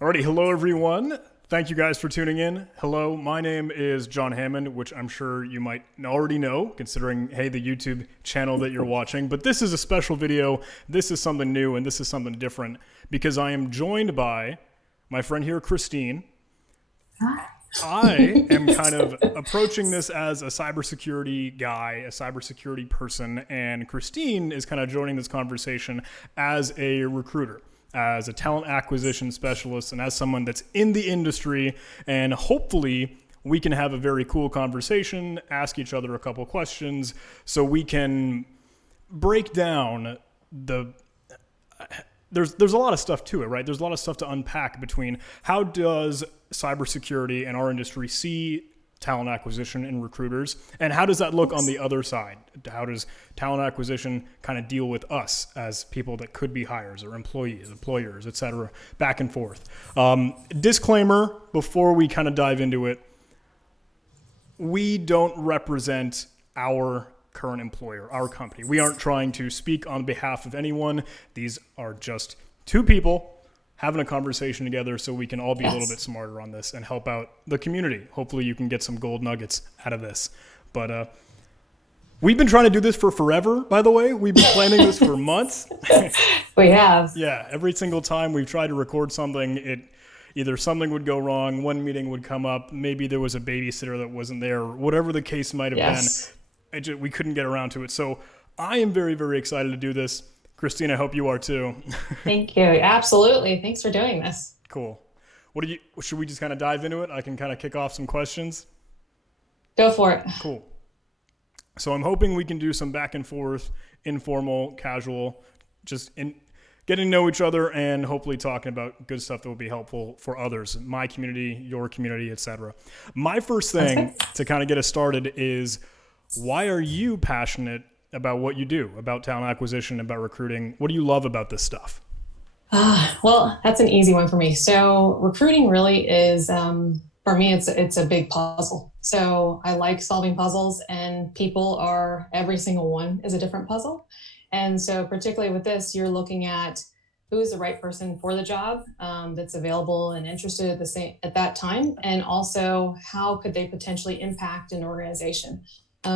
Alrighty, hello everyone. Thank you guys for tuning in. Hello, my name is John Hammond, which I'm sure you might already know, considering, hey, the YouTube channel that you're watching. But this is a special video. This is something new, and this is something different, because I am joined by my friend here, Christine. Hi. I am kind of approaching this as a cybersecurity guy, a cybersecurity person, and Christine is kind of joining this conversation as a recruiter, as a talent acquisition specialist, and as someone that's in the industry. And hopefully we can have a very cool conversation, ask each other a couple questions so we can break down there's a lot of stuff to it, right? There's a lot of stuff to unpack between how does cybersecurity and our industry see talent acquisition and recruiters, and how does that look on the other side? How does talent acquisition kind of deal with us as people that could be hires or employees, employers, et cetera, back and forth? Disclaimer, before we kind of dive into it, we don't represent our current employer, our company. We aren't trying to speak on behalf of anyone. These are just two people having a conversation together so we can all be a little bit smarter on this and help out the community. Hopefully you can get some gold nuggets out of this. But we've been trying to do this for forever, by the way. We've been planning this for months. We have. Yeah, every single time we've tried to record something, either something would go wrong, one meeting would come up, maybe there was a babysitter that wasn't there, whatever the case might have been. We couldn't get around to it. So I am very, very excited to do this. Christine, I hope you are too. Thank you. Absolutely. Thanks for doing this. Cool. Should we just kind of dive into it? I can kind of kick off some questions. Go for it. Cool. So I'm hoping we can do some back and forth, informal, casual, just in getting to know each other and hopefully talking about good stuff that will be helpful for others, my community, your community, etc. My first thing to kind of get us started is, why are you passionate about what you do, about talent acquisition, about recruiting? What do you love about this stuff? Well, that's an easy one for me. So recruiting really is, for me, it's a big puzzle. So I like solving puzzles, and every single one is a different puzzle. And so particularly with this, you're looking at who is the right person for the job, that's available and interested at that time. And also how could they potentially impact an organization?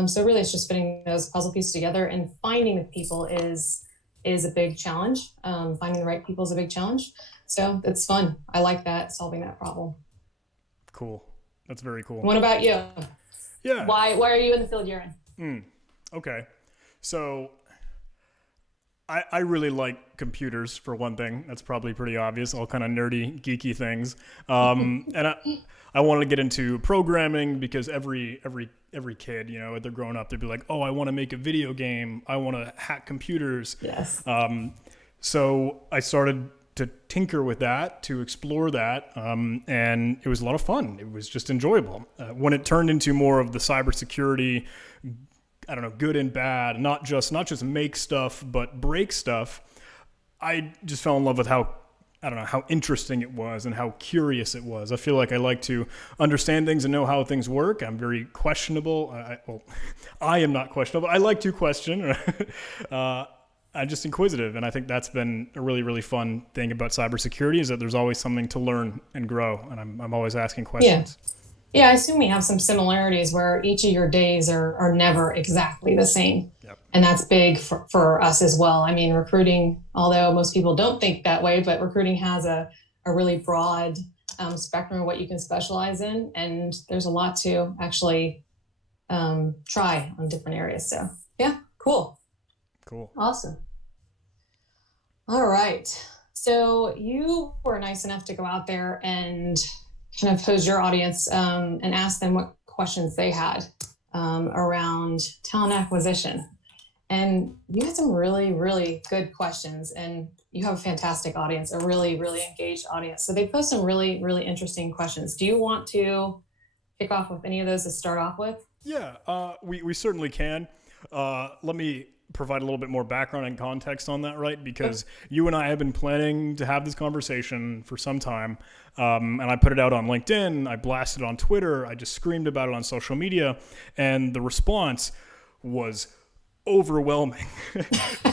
So really it's just putting those puzzle pieces together, and finding the people is a big challenge. Finding the right people is a big challenge. So it's fun. I like that, solving that problem. Cool. That's very cool. What about you? Yeah. Why are you in the field you're in? Okay. So I really like computers, for one thing. That's probably pretty obvious, all kind of nerdy, geeky things. And I wanted to get into programming because every kid, they're growing up, they'd be like, oh, I want to make a video game. I want to hack computers. Yes. So I started to tinker with that, to explore that. And it was a lot of fun. It was just enjoyable. When it turned into more of the cybersecurity, I don't know, good and bad, not just make stuff, but break stuff, I just fell in love with how interesting it was and how curious it was. I feel like I like to understand things and know how things work. I'm very questionable. I am not questionable. I like to question. I'm just inquisitive. And I think that's been a really, really fun thing about cybersecurity, is that there's always something to learn and grow. And I'm always asking questions. Yeah, I assume we have some similarities where each of your days are never exactly the same. Yep. And that's big for us as well. I mean, recruiting, although most people don't think that way, but recruiting has a really broad spectrum of what you can specialize in. And there's a lot to actually try on different areas. So yeah, cool. Awesome. All right. So you were nice enough to go out there and kind of pose your audience and ask them what questions they had around talent acquisition. And you had some really, really good questions, and you have a fantastic audience, a really, really engaged audience. So they posed some really, really interesting questions. Do you want to kick off with any of those to start off with? Yeah, we certainly can. Let me provide a little bit more background and context on that, right? Because you and I have been planning to have this conversation for some time. And I put it out on LinkedIn. I blasted it on Twitter. I just screamed about it on social media. And the response was overwhelming.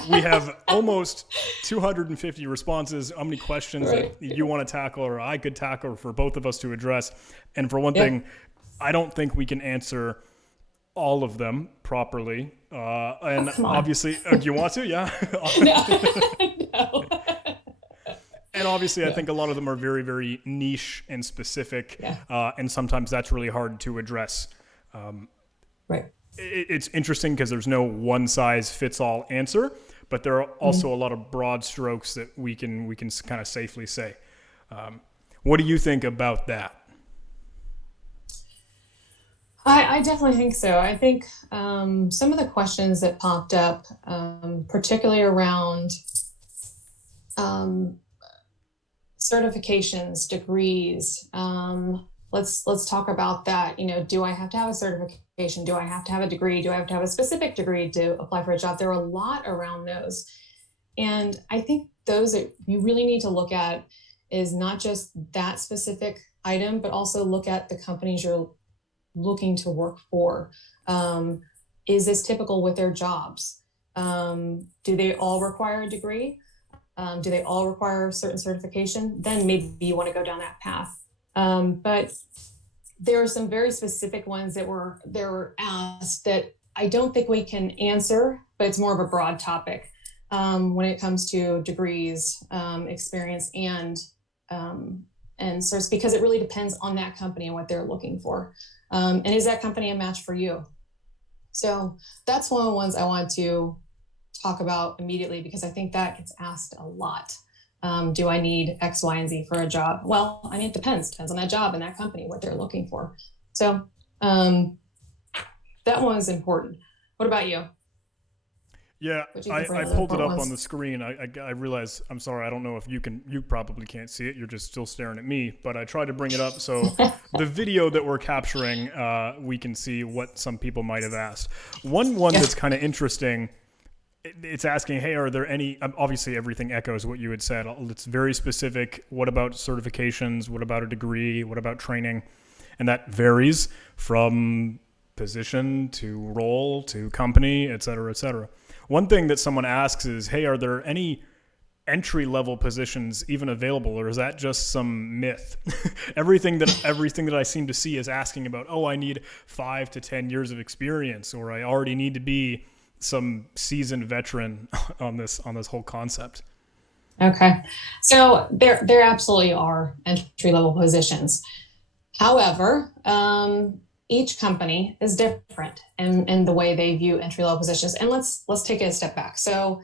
We have almost 250 responses. How many questions Right. that you want to tackle or I could tackle for both of us to address? And for one Yeah. thing, I don't think we can answer all of them properly. Oh, And come on. obviously, do you want to? Yeah. No. No. And obviously, I No. think a lot of them are very, very niche and specific. Yeah. And sometimes that's really hard to address. Right. It's interesting because there's no one size fits all answer, but there are also a lot of broad strokes that we can kind of safely say. What do you think about that? I definitely think so. I think some of the questions that popped up, particularly around um, certifications, degrees. Let's talk about that. You know, do I have to have a certification? Do I have to have a degree? Do I have to have a specific degree to apply for a job? There are a lot around those. And I think those that you really need to look at is not just that specific item, but also look at the companies you're looking to work for. Is this typical with their jobs? Do they all require a degree? Do they all require a certain certification? Then maybe you want to go down that path. But there are some very specific ones that were asked that I don't think we can answer, but it's more of a broad topic when it comes to degrees, experience, and certs, because it really depends on that company and what they're looking for. And is that company a match for you? So that's one of the ones I want to talk about immediately, because I think that gets asked a lot. Do I need X, Y, and Z for a job? Well, I mean, it depends on that job and that company, what they're looking for. So that one is important. What about you? Yeah, What do you I, think for I other pulled it important up on ones? the screen. I realize, I'm sorry, I don't know if you probably can't see it. You're just still staring at me, but I tried to bring it up. So the video that we're capturing, we can see what some people might have asked. One Yeah. that's kind of interesting, it's asking, hey, are there any, obviously everything echoes what you had said. It's very specific. What about certifications? What about a degree? What about training? And that varies from position to role to company, et cetera, et cetera. One thing that someone asks is, hey, are there any entry level positions even available, or is that just some myth? everything that I seem to see is asking about, oh, I need 5 to 10 years of experience, or I already need to be some seasoned veteran on this whole concept. Okay. So there absolutely are entry level positions. However, each company is different in the way they view entry level positions. And let's take it a step back. So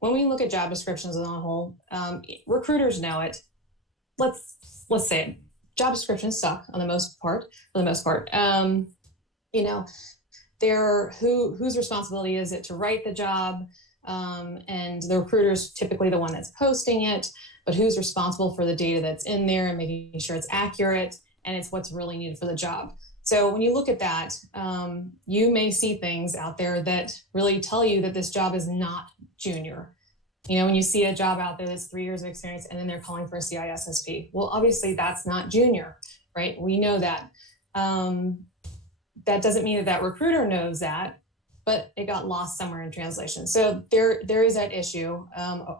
when we look at job descriptions as a whole, recruiters know it. Let's say it. Job descriptions suck on the most part. For the most part, you know, they're whose responsibility is it to write the job, and the recruiter is typically the one that's posting it. But who's responsible for the data that's in there and making sure it's accurate and it's what's really needed for the job? So when you look at that, you may see things out there that really tell you that this job is not junior. You know, when you see a job out there that's 3 years of experience and then they're calling for a CISSP, well, obviously that's not junior, right? We know that. That doesn't mean that recruiter knows that, but it got lost somewhere in translation. So there is that issue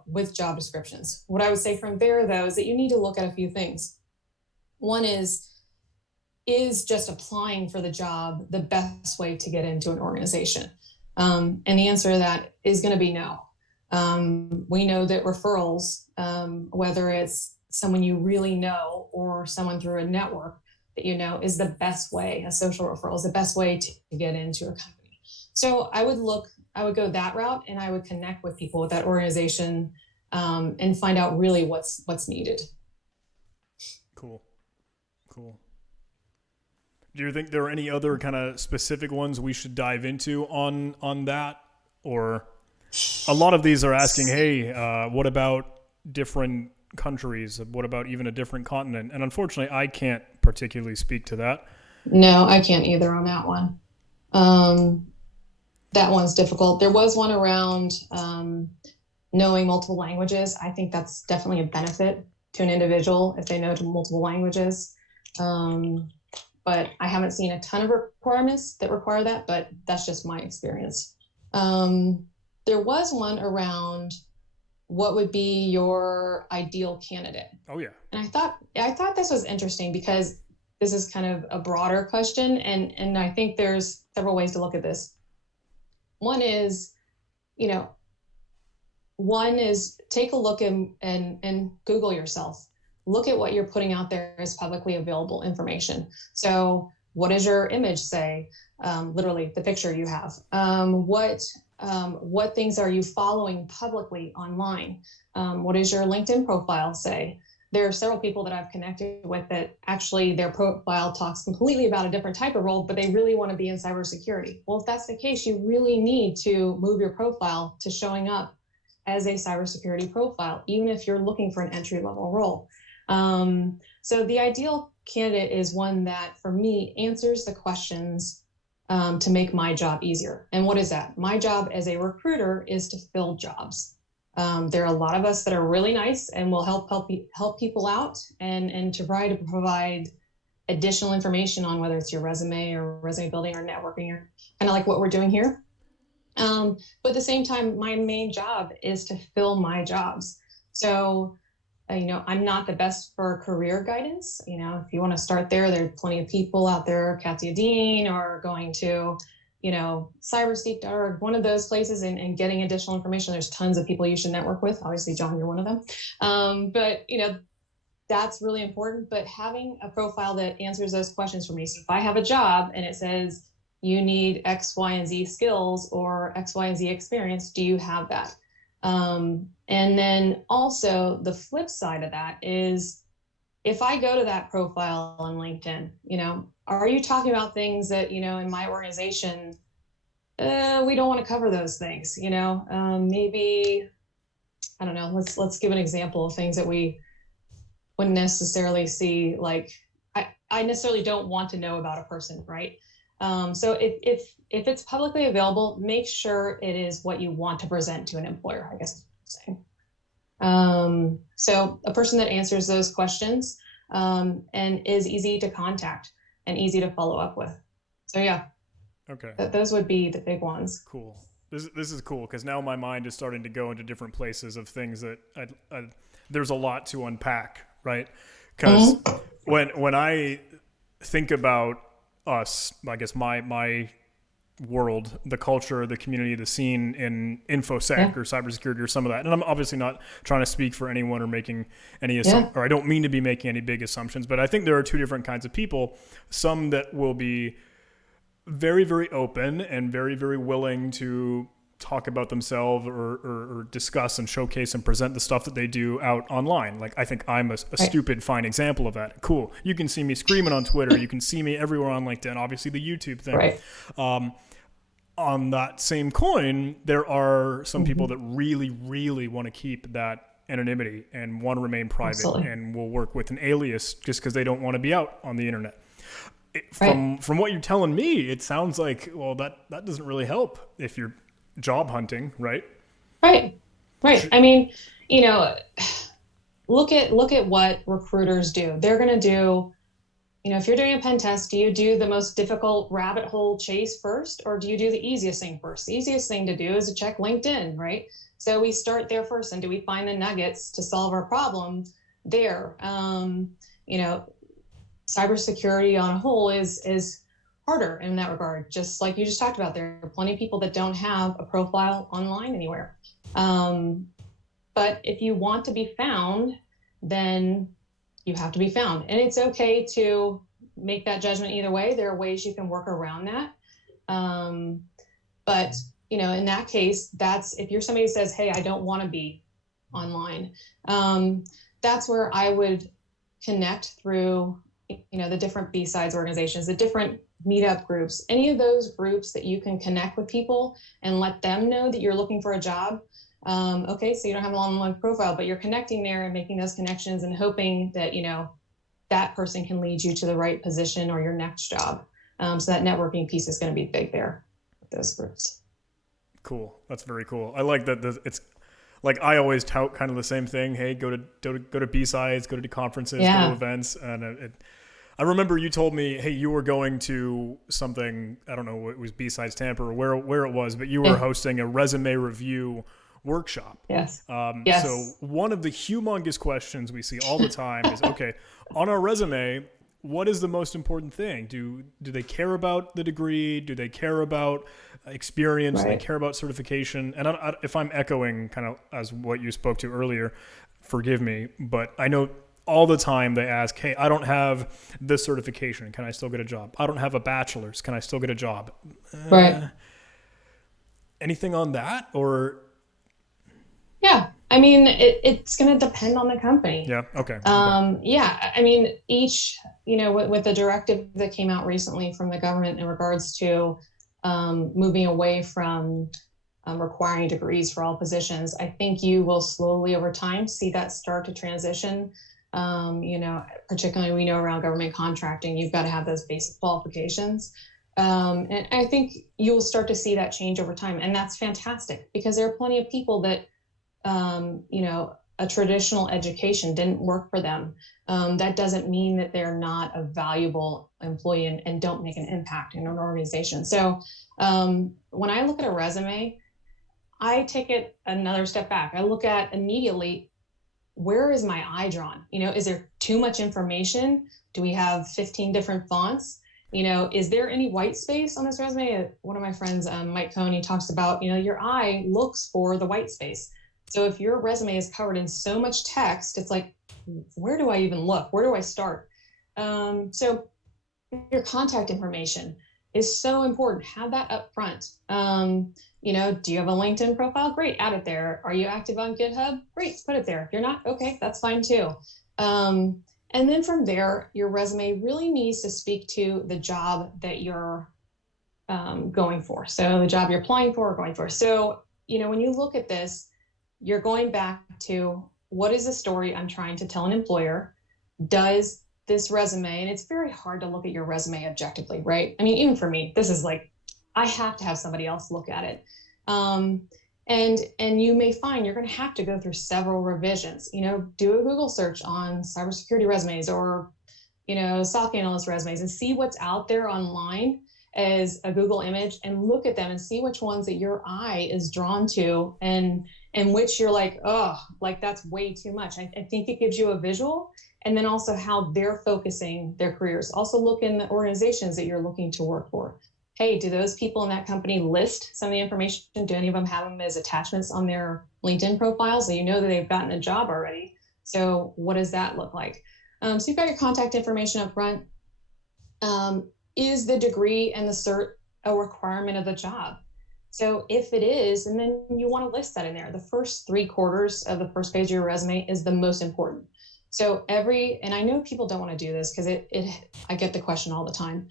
with job descriptions. What I would say from there, though, is that you need to look at a few things. One is just applying for the job the best way to get into an organization? And the answer to that is going to be no. We know that referrals, whether it's someone you really know or someone through a network that you know, is the best way. A social referral is the best way to get into a company. So I would go that route, and I would connect with people with that organization and find out really what's needed. Cool. Do you think there are any other kind of specific ones we should dive into on that? Or a lot of these are asking, hey, what about different countries? What about even a different continent? And unfortunately, I can't particularly speak to that. No, I can't either on that one. That one's difficult. There was one around knowing multiple languages. I think that's definitely a benefit to an individual if they know multiple languages. But I haven't seen a ton of requirements that require that, but that's just my experience. There was one around what would be your ideal candidate. Oh yeah. And I thought this was interesting because this is kind of a broader question, and I think there's several ways to look at this. One is, you know, one is take a look and Google yourself. Look at what you're putting out there as publicly available information. So, what does your image say? Literally, the picture you have. What things are you following publicly online? What does your LinkedIn profile say? There are several people that I've connected with that actually their profile talks completely about a different type of role, but they really want to be in cybersecurity. Well, if that's the case, you really need to move your profile to showing up as a cybersecurity profile, even if you're looking for an entry-level role. So the ideal candidate is one that, for me, answers the questions to make my job easier. And what is that? My job as a recruiter is to fill jobs. There are a lot of us that are really nice and will help people out and to try to provide additional information on whether it's your resume or resume building or networking or kind of like what we're doing here. But at the same time, my main job is to fill my jobs. So, I'm not the best for career guidance. If you want to start there, there are plenty of people out there, Katya Dean, or going to, cyberseek.org, one of those places, and getting additional information. There's tons of people you should network with. Obviously, John, you're one of them. But that's really important. But having a profile that answers those questions for me. So if I have a job and it says, you need X, Y, and Z skills or X, Y, and Z experience, do you have that? And then also the flip side of that is, if I go to that profile on LinkedIn, are you talking about things that, in my organization, we don't want to cover those things, maybe, I don't know, let's give an example of things that we wouldn't necessarily see. Like, I necessarily don't want to know about a person, right? So if it's publicly available, make sure it is what you want to present to an employer, I guess is what I'm saying. So a person that answers those questions and is easy to contact and easy to follow up with. So yeah, Okay. those would be the big ones. Cool. This is cool because now my mind is starting to go into different places of things that there's a lot to unpack, right? Because when I think about us, I guess my world, the culture, the community, the scene in InfoSec or cybersecurity or some of that. And I'm obviously not trying to speak for anyone or making any or I don't mean to be making any big assumptions, but I think there are two different kinds of people. Some that will be very, very open and very, very willing to talk about themselves or discuss and showcase and present the stuff that they do out online. Like, I think I'm a stupid fine example of that. Cool. You can see me screaming on Twitter. You can see me everywhere on LinkedIn, obviously the YouTube thing. Right. On that same coin, there are some people that really, really want to keep that anonymity and want to remain private. Absolutely. And will work with an alias just because they don't want to be out on the internet. From what you're telling me, it sounds like, well, that doesn't really help if you're job hunting, right? Right. I mean, look at what recruiters do. They're going to do, if you're doing a pen test, do you do the most difficult rabbit hole chase first, or do you do the easiest thing first? The easiest thing to do is to check LinkedIn, right? So we start there first, and do we find the nuggets to solve our problem there? Cybersecurity on a whole is harder in that regard. Just like you just talked about, there are plenty of people that don't have a profile online anywhere. But if you want to be found, then you have to be found. And it's okay to make that judgment either way. There are ways you can work around that. But, in that case, that's, if you're somebody who says, hey, I don't want to be online, that's where I would connect through, the different B-Sides organizations, the different meetup groups, any of those groups that you can connect with people and let them know that you're looking for a job. Okay, so you don't have an online profile, but you're connecting there and making those connections and hoping that, that person can lead you to the right position or your next job. So that networking piece is going to be big there with those groups. Cool. That's very cool. I like that. It's like, I always tout kind of the same thing. Hey, go to B-Sides, go to conferences, go to events. And I remember you told me, hey, you were going to something, I don't know, it was B-Sides Tampa or where it was, but you were Yeah. hosting a resume review workshop. Yes. So Yes. one of the humongous questions we see all the time is, okay, on our resume, what is the most important thing? Do they care about the degree? Do they care about experience? Do they Right. care about certification? And if I'm echoing kind of as what you spoke to earlier, forgive me, but I know all the time they ask, hey, I don't have this certification. Can I still get a job? I don't have a bachelor's. Can I still get a job? Right. Anything on that? Or, Yeah. I mean, it's going to depend on the company. yeah, okay. Yeah. I mean, with the directive that came out recently from the government in regards to moving away from requiring degrees for all positions, I think you will slowly over time see that start to transition. Particularly we know around government contracting, you've got to have those basic qualifications. And I think you'll start to see that change over time. And that's fantastic because there are plenty of people that, a traditional education didn't work for them. That doesn't mean that they're not a valuable employee and don't make an impact in an organization. So when I look at a resume, I take it another step back. I look at immediately, where is my eye drawn? Is there too much information? Do we have 15 different fonts? Is there any white space on this resume? One of my friends, Mike Coney, talks about, your eye looks for the white space. So if your resume is covered in so much text, it's like, where do I even look? Where do I start? So your contact information is so important. Have that up front. Do you have a LinkedIn profile? Great, add it there. Are you active on GitHub? Great, put it there. If you're not, okay, that's fine too. And then from there, your resume really needs to speak to the job that you're going for. So the job you're applying for or going for. So, when you look at this, you're going back to what is the story I'm trying to tell an employer? Does this resume, and it's very hard to look at your resume objectively, right? I mean, even for me, this is like, I have to have somebody else look at it. And you may find you're going to have to go through several revisions. Do a Google search on cybersecurity resumes or SOC analyst resumes and see what's out there online as a Google image and look at them and see which ones that your eye is drawn to and which you're like, oh, like that's way too much. I think it gives you a visual, and then also how they're focusing their careers. Also look in the organizations that you're looking to work for. Hey, do those people in that company list some of the information? Do any of them have them as attachments on their LinkedIn profiles? So you know that they've gotten a job already. So what does that look like? So you've got your contact information up front. Is the degree and the cert a requirement of the job? So if it is, and then you want to list that in there. The first 3/4 of the first page of your resume is the most important. So and I know people don't want to do this because I get the question all the time,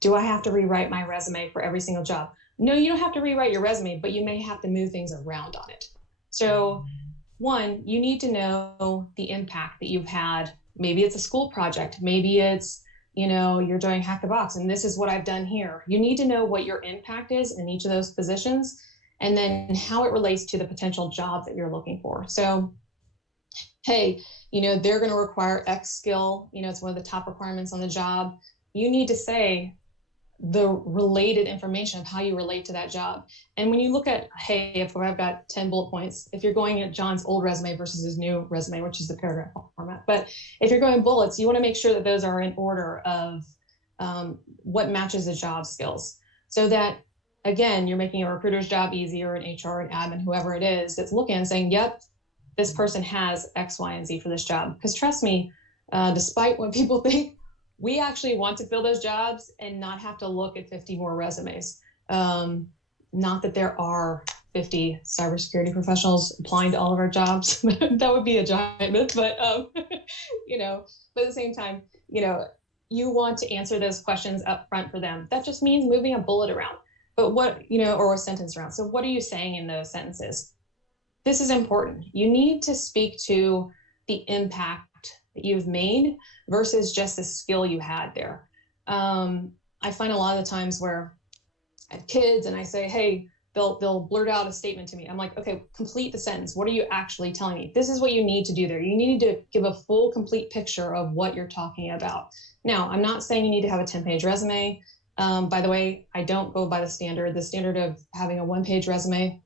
do I have to rewrite my resume for every single job? No, you don't have to rewrite your resume, but you may have to move things around on it. So one, you need to know the impact that you've had. Maybe it's a school project. Maybe it's, you're doing Hack the Box and this is what I've done here. You need to know what your impact is in each of those positions and then how it relates to the potential job that you're looking for. So, hey, they're going to require X skill. It's one of the top requirements on the job. You need to say the related information of how you relate to that job. And when you look at, hey, if I've got 10 bullet points, if you're going at John's old resume versus his new resume, which is the paragraph format, but if you're going bullets, you want to make sure that those are in order of what matches the job skills. So that, again, you're making a recruiter's job easier, an HR, an admin, whoever it is that's looking and saying, yep, this person has X, Y, and Z for this job. Because trust me, despite what people think, we actually want to fill those jobs and not have to look at 50 more resumes. Not that there are 50 cybersecurity professionals applying to all of our jobs. That would be a giant myth, but but at the same time, you want to answer those questions up front for them. That just means moving a bullet around, but or a sentence around. So what are you saying in those sentences? This is important. You need to speak to the impact that you've made versus just the skill you had there. I find a lot of the times where I have kids and I say, hey, they'll blurt out a statement to me. I'm like, okay, complete the sentence. What are you actually telling me? This is what you need to do there. You need to give a full, complete picture of what you're talking about. Now, I'm not saying you need to have a 10-page resume. By the way, I don't go by the standard of having a 1-page resume.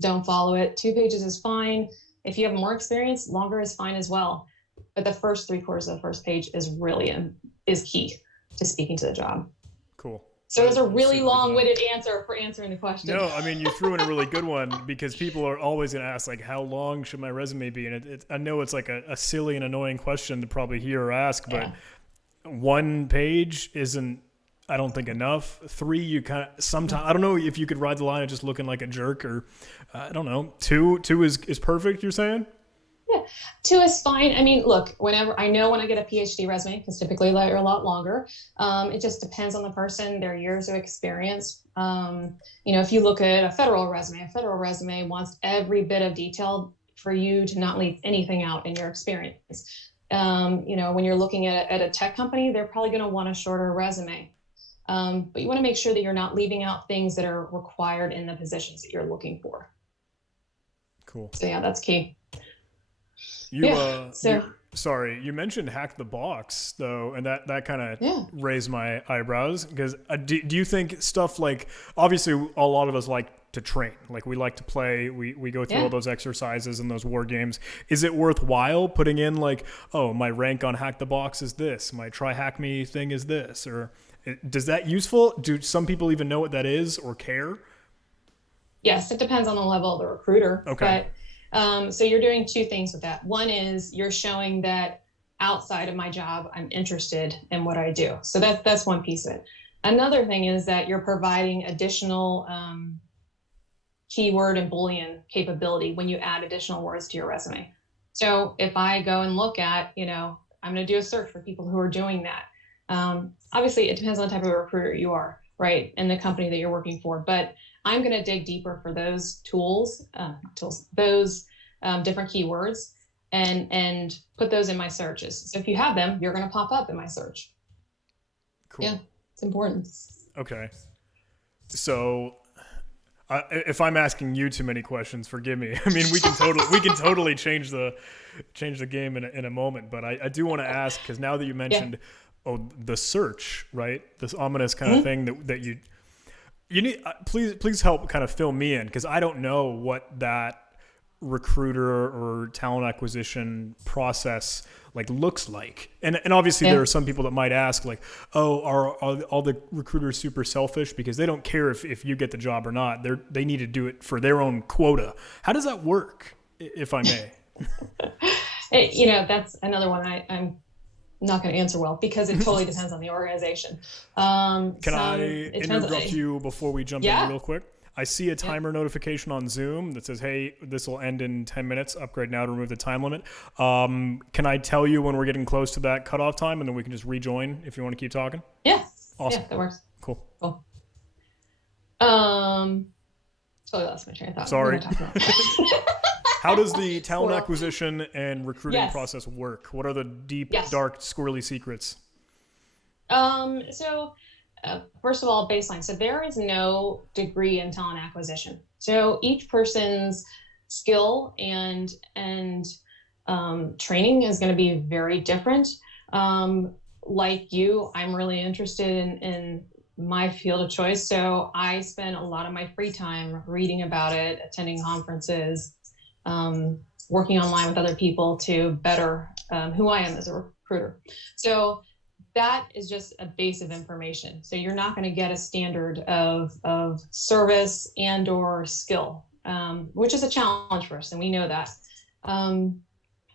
Don't follow it. 2 pages is fine. If you have more experience, longer is fine as well. But the first 3/4 of the first page is key to speaking to the job. Cool. So it was a really long-winded answer for answering the question. No, I mean, you threw in a really good one, because people are always going to ask, like, how long should my resume be? And I know it's like a silly and annoying question to probably hear or ask, but 1 page isn't, I don't think, enough. 3, you kind of sometimes, I don't know if you could ride the line of just looking like a jerk, or I don't know. 2 is perfect, you're saying? Yeah, 2 is fine. I mean, look, when I get a PhD resume, because typically they're a lot longer. It just depends on the person, their years of experience. If you look at a federal resume wants every bit of detail for you to not leave anything out in your experience. When you're looking at a tech company, they're probably going to want a shorter resume. But you want to make sure that you're not leaving out things that are required in the positions that you're looking for. Cool. So yeah, that's key. You mentioned hack the box though, and that kind of raised my eyebrows, because do you think stuff like, obviously a lot of us like to train, like we like to play, we go through all those exercises and those war games. Is it worthwhile putting in like, oh, my rank on hack the box is this, my try hack me thing is this, or does that useful? Do some people even know what that is or care? Yes, it depends on the level of the recruiter. Okay. But so you're doing 2 things with that. One is you're showing that outside of my job, I'm interested in what I do. So that's one piece of it. Another thing is that you're providing additional keyword and Boolean capability when you add additional words to your resume. So if I go and look at, I'm going to do a search for people who are doing that. Obviously, it depends on the type of recruiter you are, right, and the company that you're working for. But I'm going to dig deeper for those those different keywords, and put those in my searches. So if you have them, you're going to pop up in my search. Cool. Yeah, it's important. Okay. So if I'm asking you too many questions, forgive me. I mean, we can totally change the game in a moment. But I do want to ask, because now that you mentioned, the search, right? This ominous kind of thing that you need. Please help kind of fill me in, because I don't know what that recruiter or talent acquisition process like looks like. And obviously there are some people that might ask like, oh, are all the recruiters super selfish because they don't care if you get the job or not? They need to do it for their own quota. How does that work, if I may? That's another one I'm not going to answer well, because it totally depends on the organization. Can I interrupt you before we jump in real quick? I see a timer notification on Zoom that says, hey, this will end in 10 minutes. Upgrade now to remove the time limit. Can I tell you when we're getting close to that cutoff time, and then we can just rejoin if you want to keep talking? Yeah. Awesome. Yeah, that works. Cool. Totally lost my train of thought. Sorry. How does the talent acquisition and recruiting process work? What are the deep, dark, squirrely secrets? First of all, baseline. So there is no degree in talent acquisition. So each person's skill and training is going to be very different. Like you, I'm really interested in my field of choice. So I spend a lot of my free time reading about it, attending conferences, working online with other people to better who I am as a recruiter. So that is just a base of information. So you're not going to get a standard of service and or skill, which is a challenge for us, and we know that.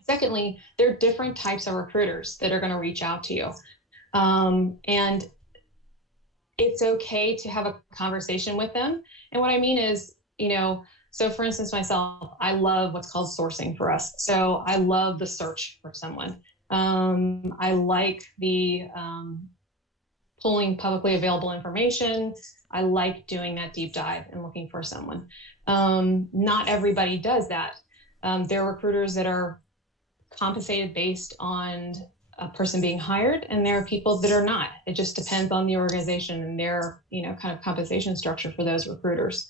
Secondly, there are different types of recruiters that are going to reach out to you. And it's okay to have a conversation with them. And what I mean is, so for instance, myself, I love what's called sourcing for us. So I love the search for someone. I like the pulling publicly available information. I like doing that deep dive and looking for someone. Not everybody does that. There are recruiters that are compensated based on a person being hired, and there are people that are not. It just depends on the organization and their, kind of compensation structure for those recruiters.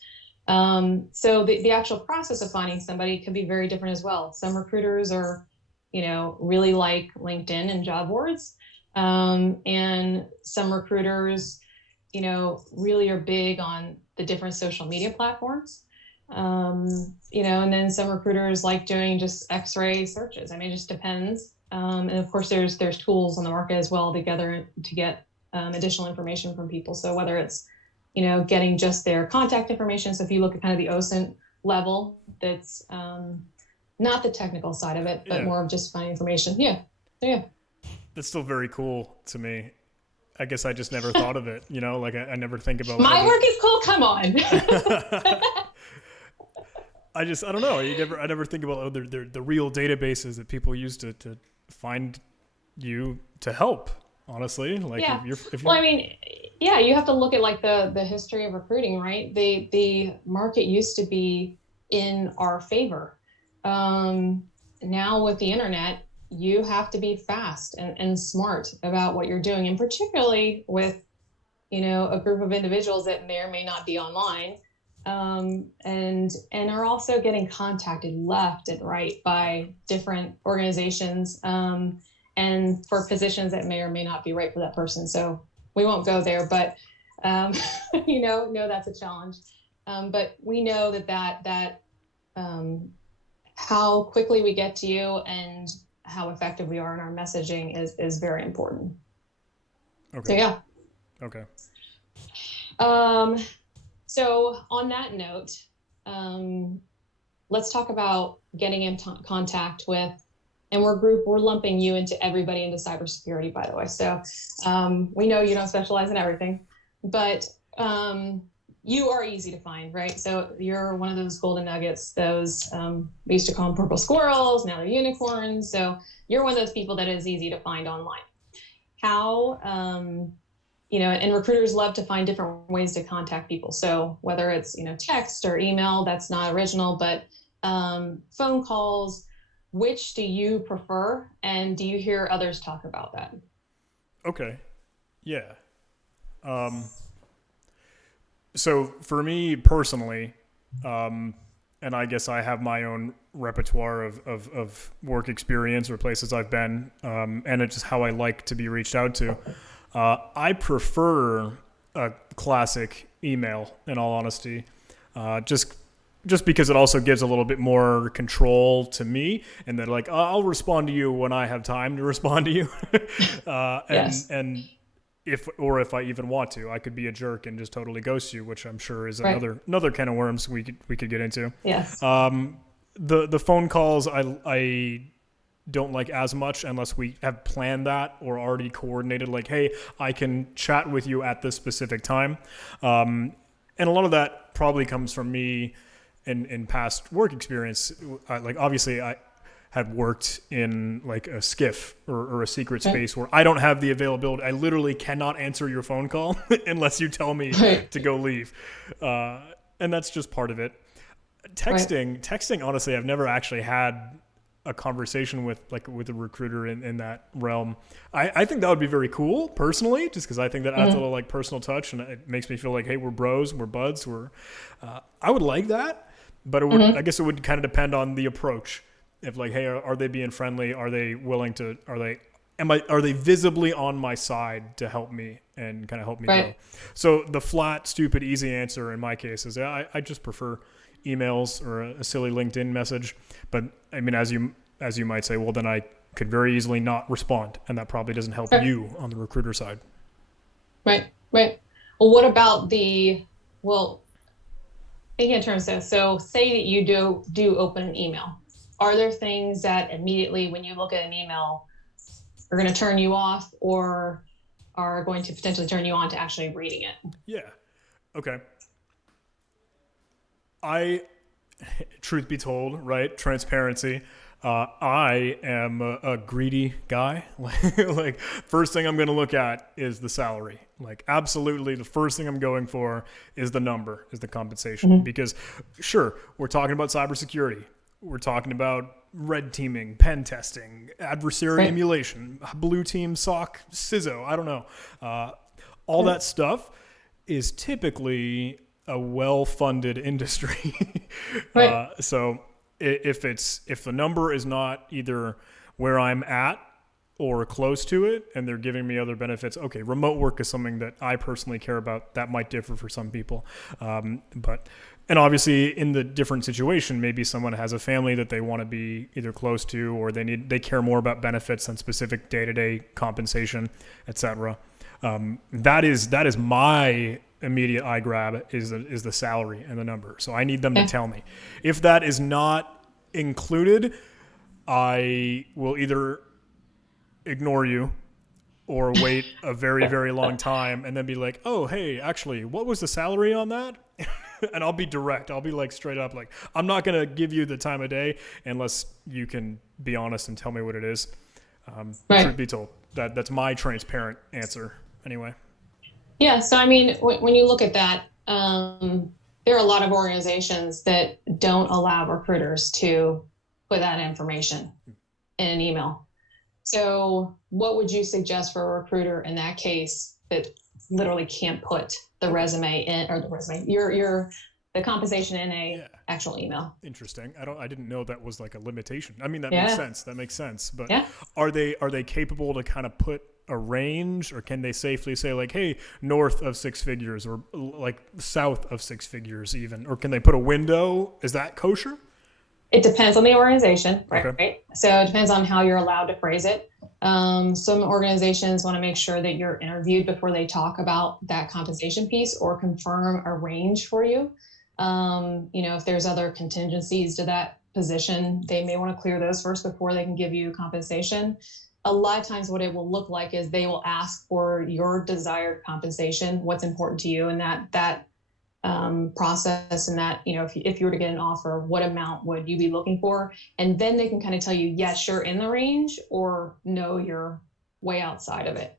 So the actual process of finding somebody could be very different as well. Some recruiters are, really like LinkedIn and job boards. And some recruiters, really are big on the different social media platforms. And then some recruiters like doing just X-ray searches. I mean, it just depends. And of course, there's tools on the market as well to get additional information from people. So whether it's getting just their contact information. So if you look at kind of the OSINT level, that's not the technical side of it, but Yeah. more of just finding information. Yeah. So, yeah. That's still very cool to me. I guess I just never thought of it, like I never think about My other. work is cool. Come on. I don't know. I never think about other the real databases that people use to find you to help. Honestly, like Yeah. if Well, you're I mean, yeah, you have to look at like the history of recruiting, right? The market used to be in our favor. Now with the internet, you have to be fast and smart about what you're doing, and particularly with a group of individuals that may or may not be online, and are also getting contacted left and right by different organizations, and for positions that may or may not be right for that person. So we won't go there, but no, that's a challenge. But we know that how quickly we get to you and how effective we are in our messaging is very important. okay. So yeah. Okay. So on that note, let's talk about getting in contact with, and we're lumping you into everybody into cybersecurity, by the way. So we know you don't specialize in everything, but you are easy to find, right? So you're one of those golden nuggets, those, we used to call them purple squirrels, now they're unicorns. So you're one of those people that is easy to find online. How, and recruiters love to find different ways to contact people. So whether it's, text or email, that's not original, but phone calls, which do you prefer? And do you hear others talk about that? Okay. Yeah. So for me personally, and I guess I have my own repertoire of work experience or places I've been, and it's just how I like to be reached out to. I prefer a classic email, in all honesty, just because it also gives a little bit more control to me, and that like I'll respond to you when I have time to respond to you, Yes. and if I even want to, I could be a jerk and just totally ghost you, which I'm sure is Right. another can of worms we could get into. Yes. The phone calls I don't like as much unless we have planned that or already coordinated, like, hey, I can chat with you at this specific time. And a lot of that probably comes from me in past work experience. Like, obviously, I had worked in like a skiff or a secret space where I don't have the availability. I literally cannot answer your phone call unless you tell me to go leave. And that's just part of it. Texting, honestly, I've never actually had a conversation with a recruiter in that realm. I think that would be very cool personally, just because I think that adds a little like personal touch, and it makes me feel like, hey, we're bros, we're buds, I would like that, but it would, I guess it would kind of depend on the approach. If like, hey, are they being friendly? Are they willing to? Are they visibly on my side to help me and kind of help me grow? So the flat, stupid, easy answer in my case is I just prefer emails or a silly LinkedIn message. But I mean, as you might say, well, then I could very easily not respond, and that probably doesn't help you on the recruiter side. Right. Well, what about thinking in terms of, so say that you do open an email. Are there things that immediately when you look at an email are going to turn you off or are going to potentially turn you on to actually reading it? Yeah. Okay. Truth be told, right? Transparency. I am a greedy guy. Like, first thing I'm going to look at is the salary. Like, absolutely, the first thing I'm going for is the number, is the compensation. Because, sure, we're talking about cybersecurity. We're talking about red teaming, pen testing, adversary emulation, blue team, SOC, CISO. I don't know. All that stuff is typically a well-funded industry. Right. So if the number is not either where I'm at or close to it, and they're giving me other benefits. Okay, remote work is something that I personally care about. That might differ for some people, and obviously in the different situation, maybe someone has a family that they want to be either close to, or they care more about benefits than specific day-to-day compensation, etc. That is my immediate eye grab is the salary and the number. So I need them to tell me. If that is not included, I will either ignore you or wait a very, very long time and then be like, oh, hey, actually, what was the salary on that? And I'll be direct. I'll be like straight up like, I'm not going to give you the time of day unless you can be honest and tell me what it is. Right. Truth be told, that's my transparent answer anyway. Yeah. So, I mean, when you look at that, there are a lot of organizations that don't allow recruiters to put that information in an email. So what would you suggest for a recruiter in that case that literally can't put the resume in, or the compensation in a actual email? Interesting. I didn't know that was like a limitation. I mean, that makes sense. But Yeah. are they capable to kind of put a range, or can they safely say like, hey, north of six figures, or like south of six figures even, or can they put a window? Is that kosher? It depends on the organization, right? Okay. Right. So it depends on how you're allowed to phrase it. Some organizations want to make sure that you're interviewed before they talk about that compensation piece or confirm a range for you. If there's other contingencies to that position, they may want to clear those first before they can give you compensation. A lot of times what it will look like is they will ask for your desired compensation, what's important to you, and that process, and that, if you were to get an offer, what amount would you be looking for? And then they can kind of tell you, yes, you're in the range, or no, you're way outside of it.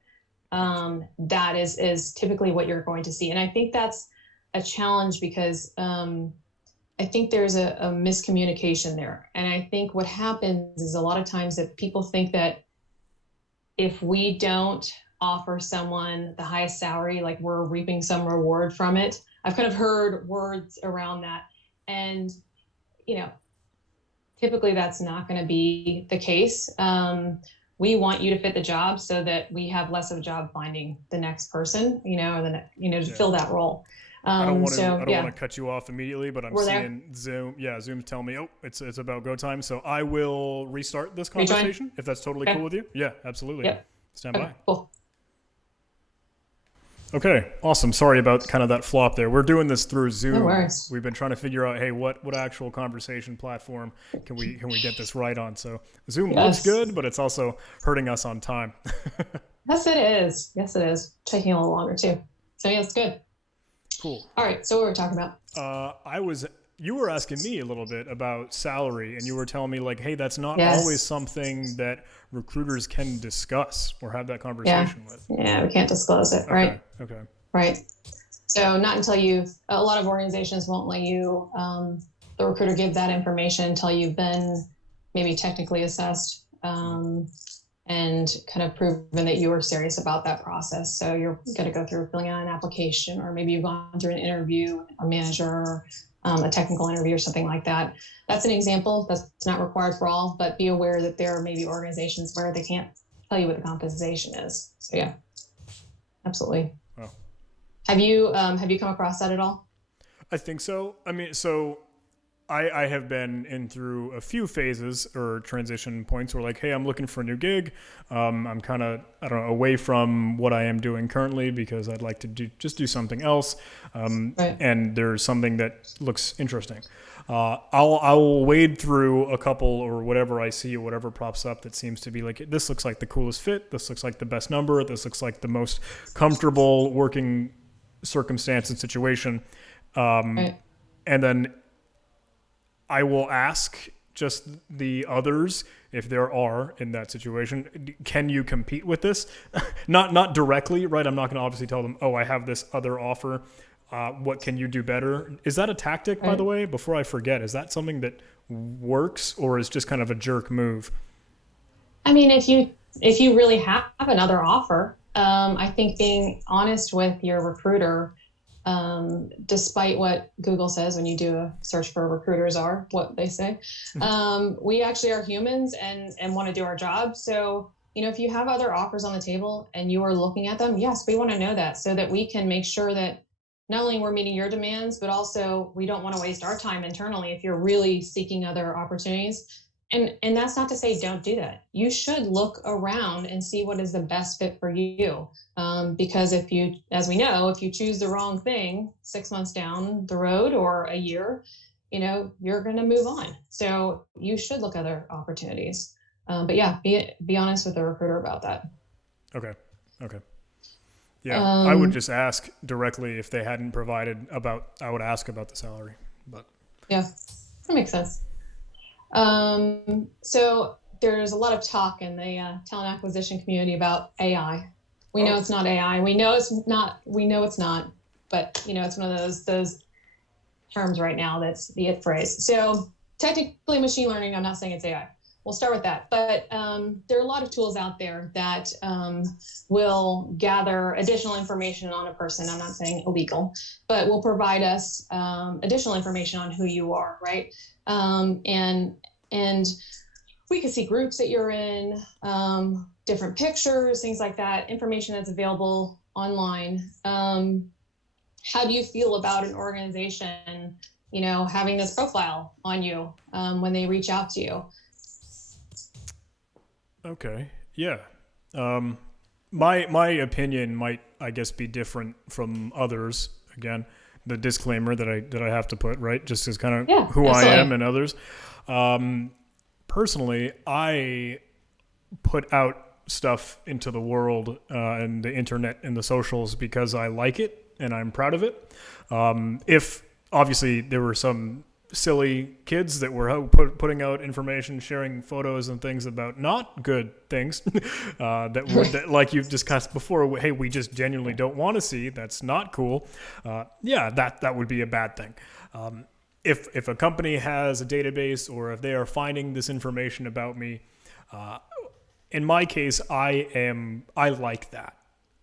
That is typically what you're going to see. And I think that's a challenge because I think there's a miscommunication there. And I think what happens is a lot of times that people think that if we don't offer someone the highest salary, like we're reaping some reward from it. I've kind of heard words around that. And, typically that's not going to be the case. We want you to fit the job so that we have less of a job finding the next person, or to fill that role. I don't want to cut you off immediately, but I'm We're seeing Zoom. Yeah, Zoom's telling me, it's about go time. So I will restart this conversation if that's totally cool with you. Yeah, absolutely. Yep. Stand by. Cool. Okay, awesome. Sorry about kind of that flop there. We're doing this through Zoom. No worries. We've been trying to figure out, hey, what actual conversation platform can we get this right on? So Zoom looks good, but it's also hurting us on time. Yes, it is. Yes, it is. Taking a little longer too. So yeah, it's good. Cool. All right. So what were we talking about? You were asking me a little bit about salary, and you were telling me like, hey, that's not Yes. always something that recruiters can discuss or have that conversation with. Yeah, we can't disclose it, right? Okay. Right. So not until a lot of organizations won't let you, the recruiter, give that information until you've been maybe technically assessed, and kind of proven that you are serious about that process. So you're going to go through filling out an application, or maybe you've gone through an interview, a manager, or a technical interview or something like that. That's an example. That's not required for all, but be aware that there are maybe organizations where they can't tell you what the compensation is. So yeah, absolutely. Oh. Have you come across that at all? I think so. I mean, so I have been in through a few phases or transition points where like, hey, I'm looking for a new gig. I'm kind of, away from what I am doing currently because I'd like to do something else. Right. And there's something that looks interesting. I'll wade through a couple or whatever I see or whatever pops up that seems to be like, this looks like the coolest fit. This looks like the best number. This looks like the most comfortable working circumstance and situation. Right. And then I will ask just the others, if there are in that situation, can you compete with this? Not directly, right? I'm not going to obviously tell them, oh, I have this other offer. What can you do better? Is that a tactic, by the way, before I forget? Is that something that works, or is just kind of a jerk move? I mean, if you really have another offer, I think being honest with your recruiter despite what Google says when you do a search for recruiters are what they say. We actually are humans and want to do our job. So, if you have other offers on the table and you are looking at them, yes, we want to know that so that we can make sure that not only we're meeting your demands, but also we don't want to waste our time internally if you're really seeking other opportunities. And that's not to say don't do that. You should look around and see what is the best fit for you. Because if you, as we know, if you choose the wrong thing 6 months down the road or a year, you're going to move on. So you should look at other opportunities. But yeah, be honest with the recruiter about that. Okay. Okay. Yeah, I would Um, just ask directly if they hadn't provided about. I would ask about the salary, but yeah, that makes sense. So there's a lot of talk in the talent acquisition community about AI. We know oh, it's not AI. We know it's not. We know it's not. But it's one of those terms right now that's the it phrase. So technically, machine learning. I'm not saying it's AI. We'll start with that. But there are a lot of tools out there that will gather additional information on a person. I'm not saying illegal, but will provide us additional information on who you are, right? And we can see groups that you're in, different pictures, things like that, information that's available online. How do you feel about an organization, having this profile on you when they reach out to you? okay, yeah. Um, my opinion might, I guess, be different from others. Again, the disclaimer that I have to put right, just as kind Yeah, of who I am absolutely. and others. Um, Personally, I put out stuff into the world and the internet and the socials because I like it and I'm proud of it. If obviously there were some silly kids that were putting out information, sharing photos and things about not good things that like you've discussed before. Hey, we just genuinely don't want to see. That's not cool. Yeah, that would be a bad thing. If a company has a database or if they are finding this information about me, in my case, I like that,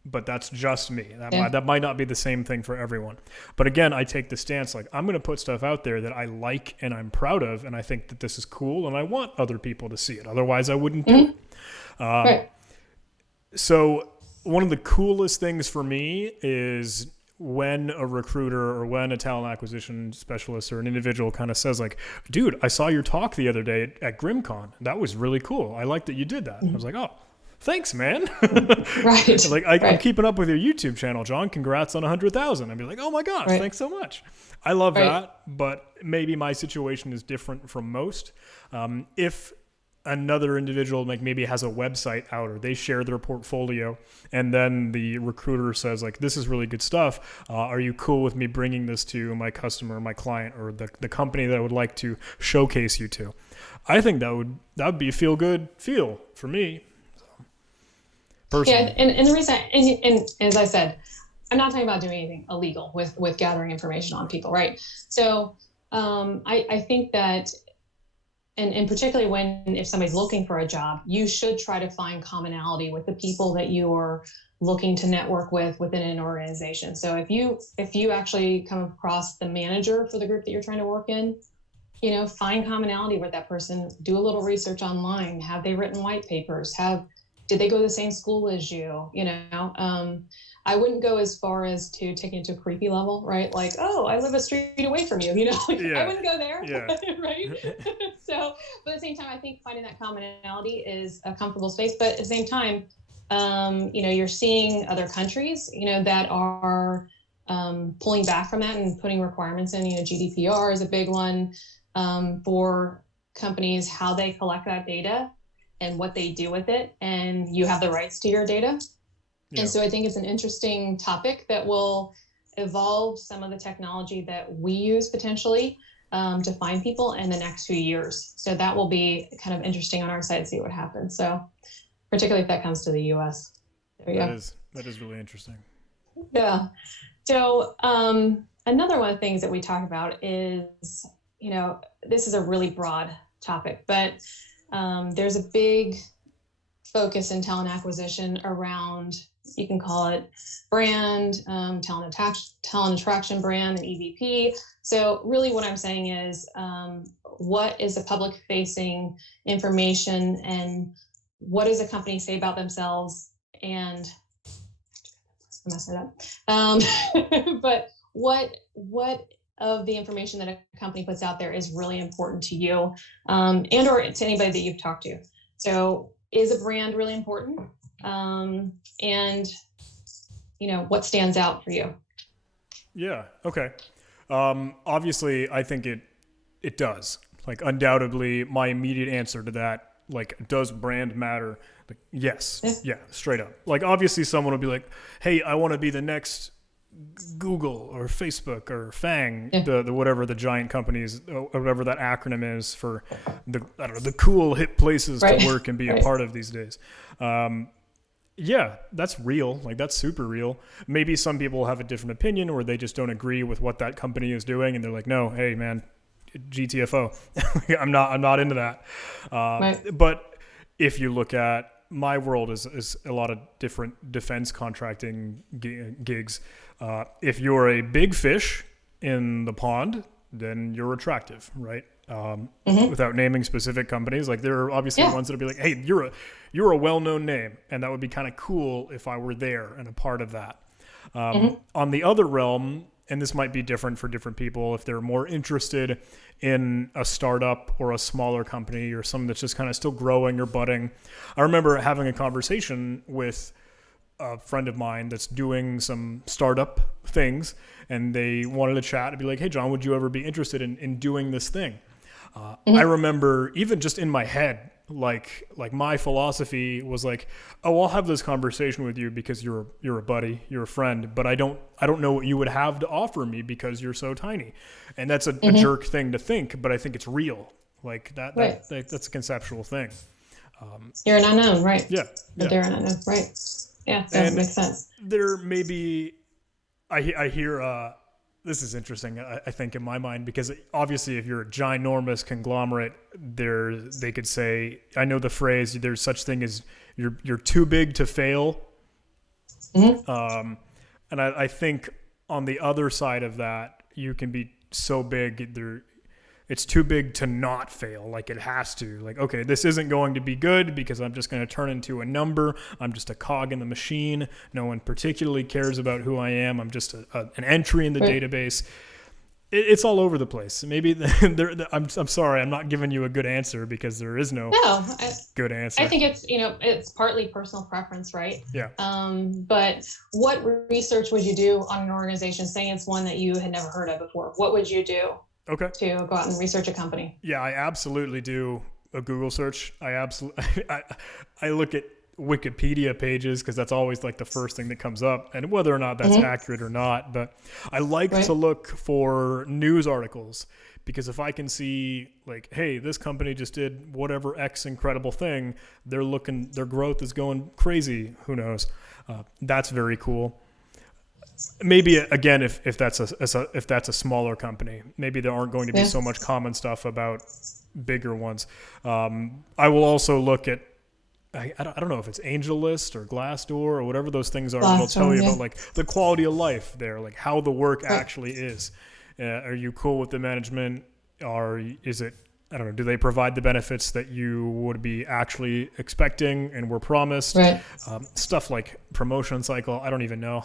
but that's just me. Yeah. That might not be the same thing for everyone. But again, I take the stance like I'm going to put stuff out there that I like and I'm proud of, and I think that this is cool, and I want other people to see it. Otherwise, I wouldn't do Mm-hmm. it. Um, Right. so one of the coolest things for me is when a recruiter or when a talent acquisition specialist or an individual kind of says like, dude, I saw your talk the other day at GrimCon. That was really cool. I like that you did that. I was Mhm. like, oh, thanks, man. Right. Like I'm Right. keeping up with your YouTube channel, John. Congrats on 100,000. I'd be like, oh my gosh, Right. thanks so much. I love Right. that, but maybe my situation is different from most. If another individual like maybe has a website out or they share their portfolio and then the recruiter says like this is really good stuff, are you cool with me bringing this to my customer, my client, or the company that I would like to showcase you to? I think that would be a feel for me Yeah. personally. And the reason, and as I said, I'm not talking about doing anything illegal with gathering information on people, right? So I think that, and particularly when if somebody's looking for a job, you should try to find commonality with the people that you're looking to network with within an organization. So if you actually come across the manager for the group that you're trying to work in, find commonality with that person, do a little research online. Have they written white papers? Did they go to the same school as you? I wouldn't go as far as to taking it to a creepy level, right? Like, oh, I live a street away from you, like I Yeah, wouldn't go there, yeah, right? So, but at the same time, I think finding that commonality is a comfortable space. But at the same time, you're seeing other countries, that are pulling back from that and putting requirements in. GDPR is a big one for companies, how they collect that data and what they do with it. And you have the rights to your data. And yeah. so I think it's an interesting topic that will evolve some of the technology that we use potentially to find people in the next few years. So that will be kind of interesting on our side to see what happens. So particularly if that comes to the US. There you go. That is really interesting. Yeah. So another one of the things that we talk about is, this is a really broad topic, but there's a big focus in talent acquisition around You can call it brand, talent attraction brand, and EVP. So really what I'm saying is, what is the public facing information, and what does a company say about themselves? And I messed it up. But what of the information that a company puts out there is really important to you, and or to anybody that you've talked to? So is a brand really important? And what stands out for you? Yeah. Okay. Obviously, I think it does. Like, undoubtedly, my immediate answer to that, like, does brand matter? Like, yes. Yeah. Straight up. Like, obviously, someone will be like, "Hey, I want to be the next Google or Facebook or Fang, the whatever the giant companies, or whatever that acronym is for the, I don't know, the cool hip places to work and be a part of these days." Yeah, that's real. Like, that's super real. Maybe some people have a different opinion, or they just don't agree with what that company is doing, and they're like, "No, hey man, GTFO, I'm not into that." But if you look at my world is a lot of different defense contracting gigs. If you're a big fish in the pond, then you're attractive, right? Without naming specific companies, like, there are obviously ones that'll be like, "Hey, you're a well-known name," and that would be kind of cool if I were there and a part of that. On the other realm, and this might be different for different people, if they're more interested in a startup or a smaller company or something that's just kind of still growing or budding. I remember having a conversation with a friend of mine that's doing some startup things, and they wanted to chat and be like, "Hey, John, would you ever be interested in doing this thing?" I remember even just in my head, like my philosophy was like, "Oh, I'll have this conversation with you because you're a buddy, you're a friend, but I don't know what you would have to offer me because you're so tiny." And that's a jerk thing to think, but I think it's real. Like that's a conceptual thing. You're an unknown, right? Yeah. But they're an unknown, right? Yeah, that makes sense. There may be, I hear, this is interesting, I think, in my mind, because obviously if you're a ginormous conglomerate, they could say, I know the phrase, there's such thing as you're too big to fail. And I think on the other side of that, you can be so big, it's too big to not fail. Like, it has to. Like, okay, this isn't going to be good because I'm just going to turn into a number. I'm just a cog in the machine. No one particularly cares about who I am. I'm just an entry in the database. It's all over the place. Maybe I'm sorry, I'm not giving you a good answer because there is no good answer. I think it's partly personal preference, right? Yeah. But what research would you do on an organization, saying it's one that you had never heard of before? What would you do? Okay. To go out and research a company? Yeah, I absolutely do a Google search. I look at Wikipedia pages because that's always like the first thing that comes up, and whether or not that's accurate or not. But I like to look for news articles, because if I can see, like, hey, this company just did whatever X incredible thing, their growth is going crazy. Who knows? That's very cool. Maybe again, if that's a smaller company, maybe there aren't going to be so much common stuff about bigger ones. I will also look at, I don't know if it's AngelList or Glassdoor or whatever those things are. They'll tell you about, like, the quality of life there, like how the work actually is. Are you cool with the management? Or is it, I don't know, do they provide the benefits that you would be actually expecting and were promised? Stuff like promotion cycle, I don't even know.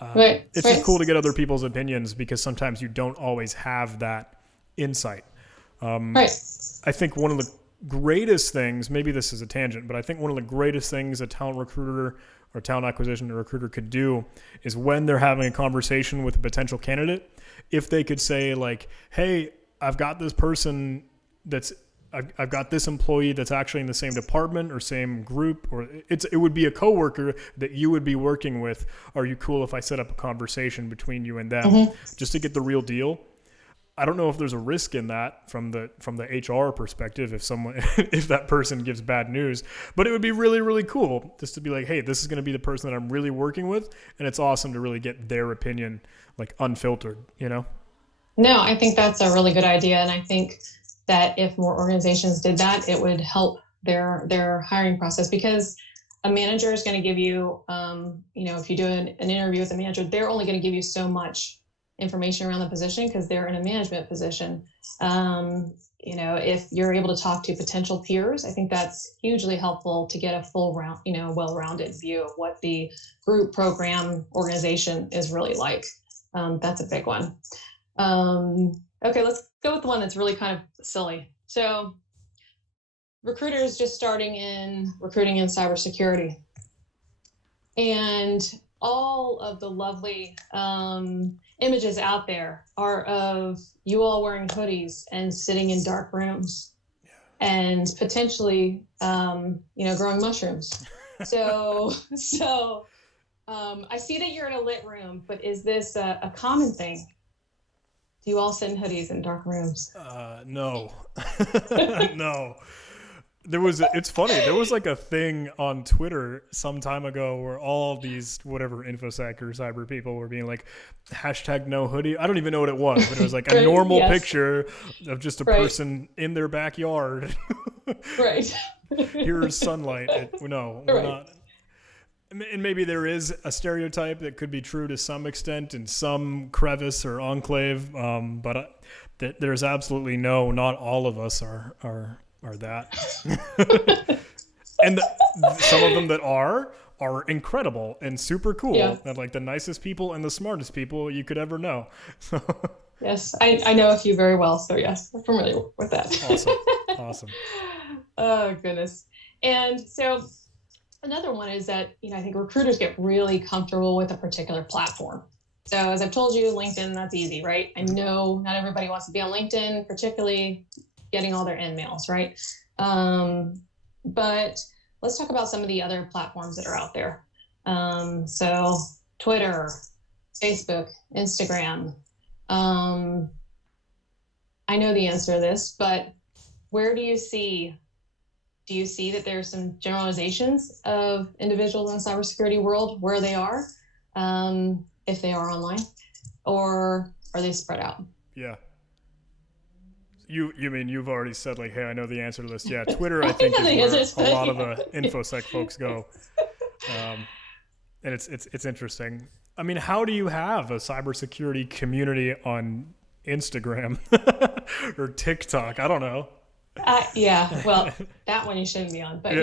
It's just cool to get other people's opinions, because sometimes you don't always have that insight. I think one of the greatest things, maybe this is a tangent, but I think one of the greatest things a talent recruiter or talent acquisition recruiter could do is, when they're having a conversation with a potential candidate, if they could say, like, "Hey, I've got this person I've got this employee that's actually in the same department or same group, or it would be a coworker that you would be working with. Are you cool if I set up a conversation between you and them, just to get the real deal?" I don't know if there's a risk in that from the HR perspective if that person gives bad news, but it would be really, really cool just to be like, "Hey, this is going to be the person that I'm really working with," and it's awesome to really get their opinion, like, unfiltered, No, I think that's a really good idea, and I think that if more organizations did that, it would help their hiring process, because a manager is going to give you, if you do an interview with a manager, they're only going to give you so much information around the position because they're in a management position. If you're able to talk to potential peers, I think that's hugely helpful to get a full round, well-rounded view of what the group, program, organization is really like. That's a big one. Okay, let's go with the one that's really kind of silly. So recruiters just starting in recruiting in cybersecurity. And all of the lovely images out there are of you all wearing hoodies and sitting in dark rooms and potentially, growing mushrooms. So I see that you're in a lit room, but is this a common thing? Do you all sit in hoodies in dark rooms? No. No. It's funny. There was like a thing on Twitter some time ago where all these whatever InfoSec or cyber people were being like #no hoodie. I don't even know what it was, but it was like a normal picture of just a person in their backyard. Right. Here's sunlight. No, we're not. And maybe there is a stereotype that could be true to some extent in some crevice or enclave, but there's absolutely not all of us are that. And some of them that are incredible and super cool, and like the nicest people and the smartest people you could ever know. Yes, I know a few very well, so yes, I'm familiar with that. Awesome. Oh goodness. And so another one is that, I think recruiters get really comfortable with a particular platform. So as I've told you, LinkedIn, that's easy, right? I know not everybody wants to be on LinkedIn, particularly getting all their end mails, right? But let's talk about some of the other platforms that are out there. So Twitter, Facebook, Instagram. I know the answer to this, but where do you see that there's some generalizations of individuals in the cybersecurity world where they are, if they are online, or are they spread out? Yeah. You mean you've already said like, hey, I know the answer to this. Yeah, Twitter I think is where a lot of the InfoSec folks go, and it's interesting. I mean, how do you have a cybersecurity community on Instagram or TikTok? I don't know. Yeah, well, that one you shouldn't be on, but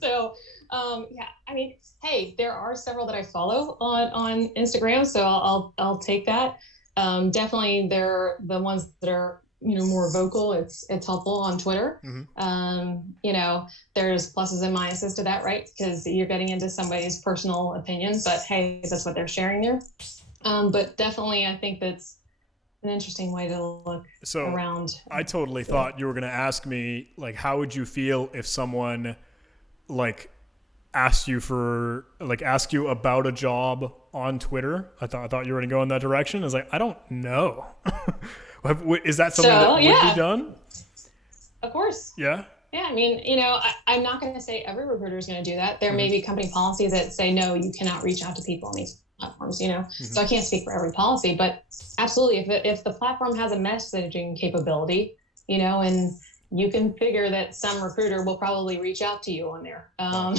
So, I mean, hey, there are several that I follow on Instagram, so I'll take that. Definitely, they're the ones that are more vocal. It's helpful on Twitter. Mm-hmm. There's pluses and minuses to that, right? Because you're getting into somebody's personal opinion, but hey, that's what they're sharing there. But definitely, I think that's an interesting way to look around. I totally thought you were going to ask me, like, how would you feel if someone, like, asked you about a job on Twitter? I thought you were going to go in that direction. I was like, I don't know. Is that something that would be done? Of course. Yeah. Yeah, I mean, I'm not going to say every recruiter is going to do that. There may be company policies that say, no, you cannot reach out to people on these platforms, So I can't speak for every policy, but absolutely, if the platform has a messaging capability, and you can figure that some recruiter will probably reach out to you on there. I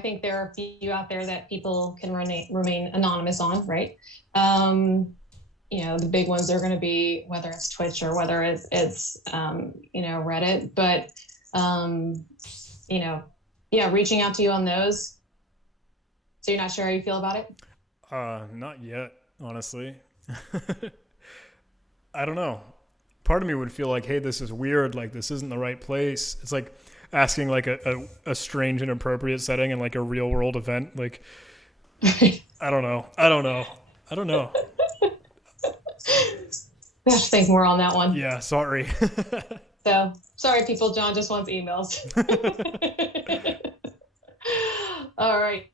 think there are a few out there that people can remain anonymous on, right? The big ones are going to be whether it's Twitch or whether it's Reddit, but reaching out to you on those. So you're not sure how you feel about it? Not yet, honestly. I don't know. Part of me would feel like, hey, this is weird. Like, this isn't the right place. It's like asking like a strange and inappropriate setting in like a real world event. Like, I don't know. I have to think more on that one. Yeah, sorry. So, sorry, people. John just wants emails. All right.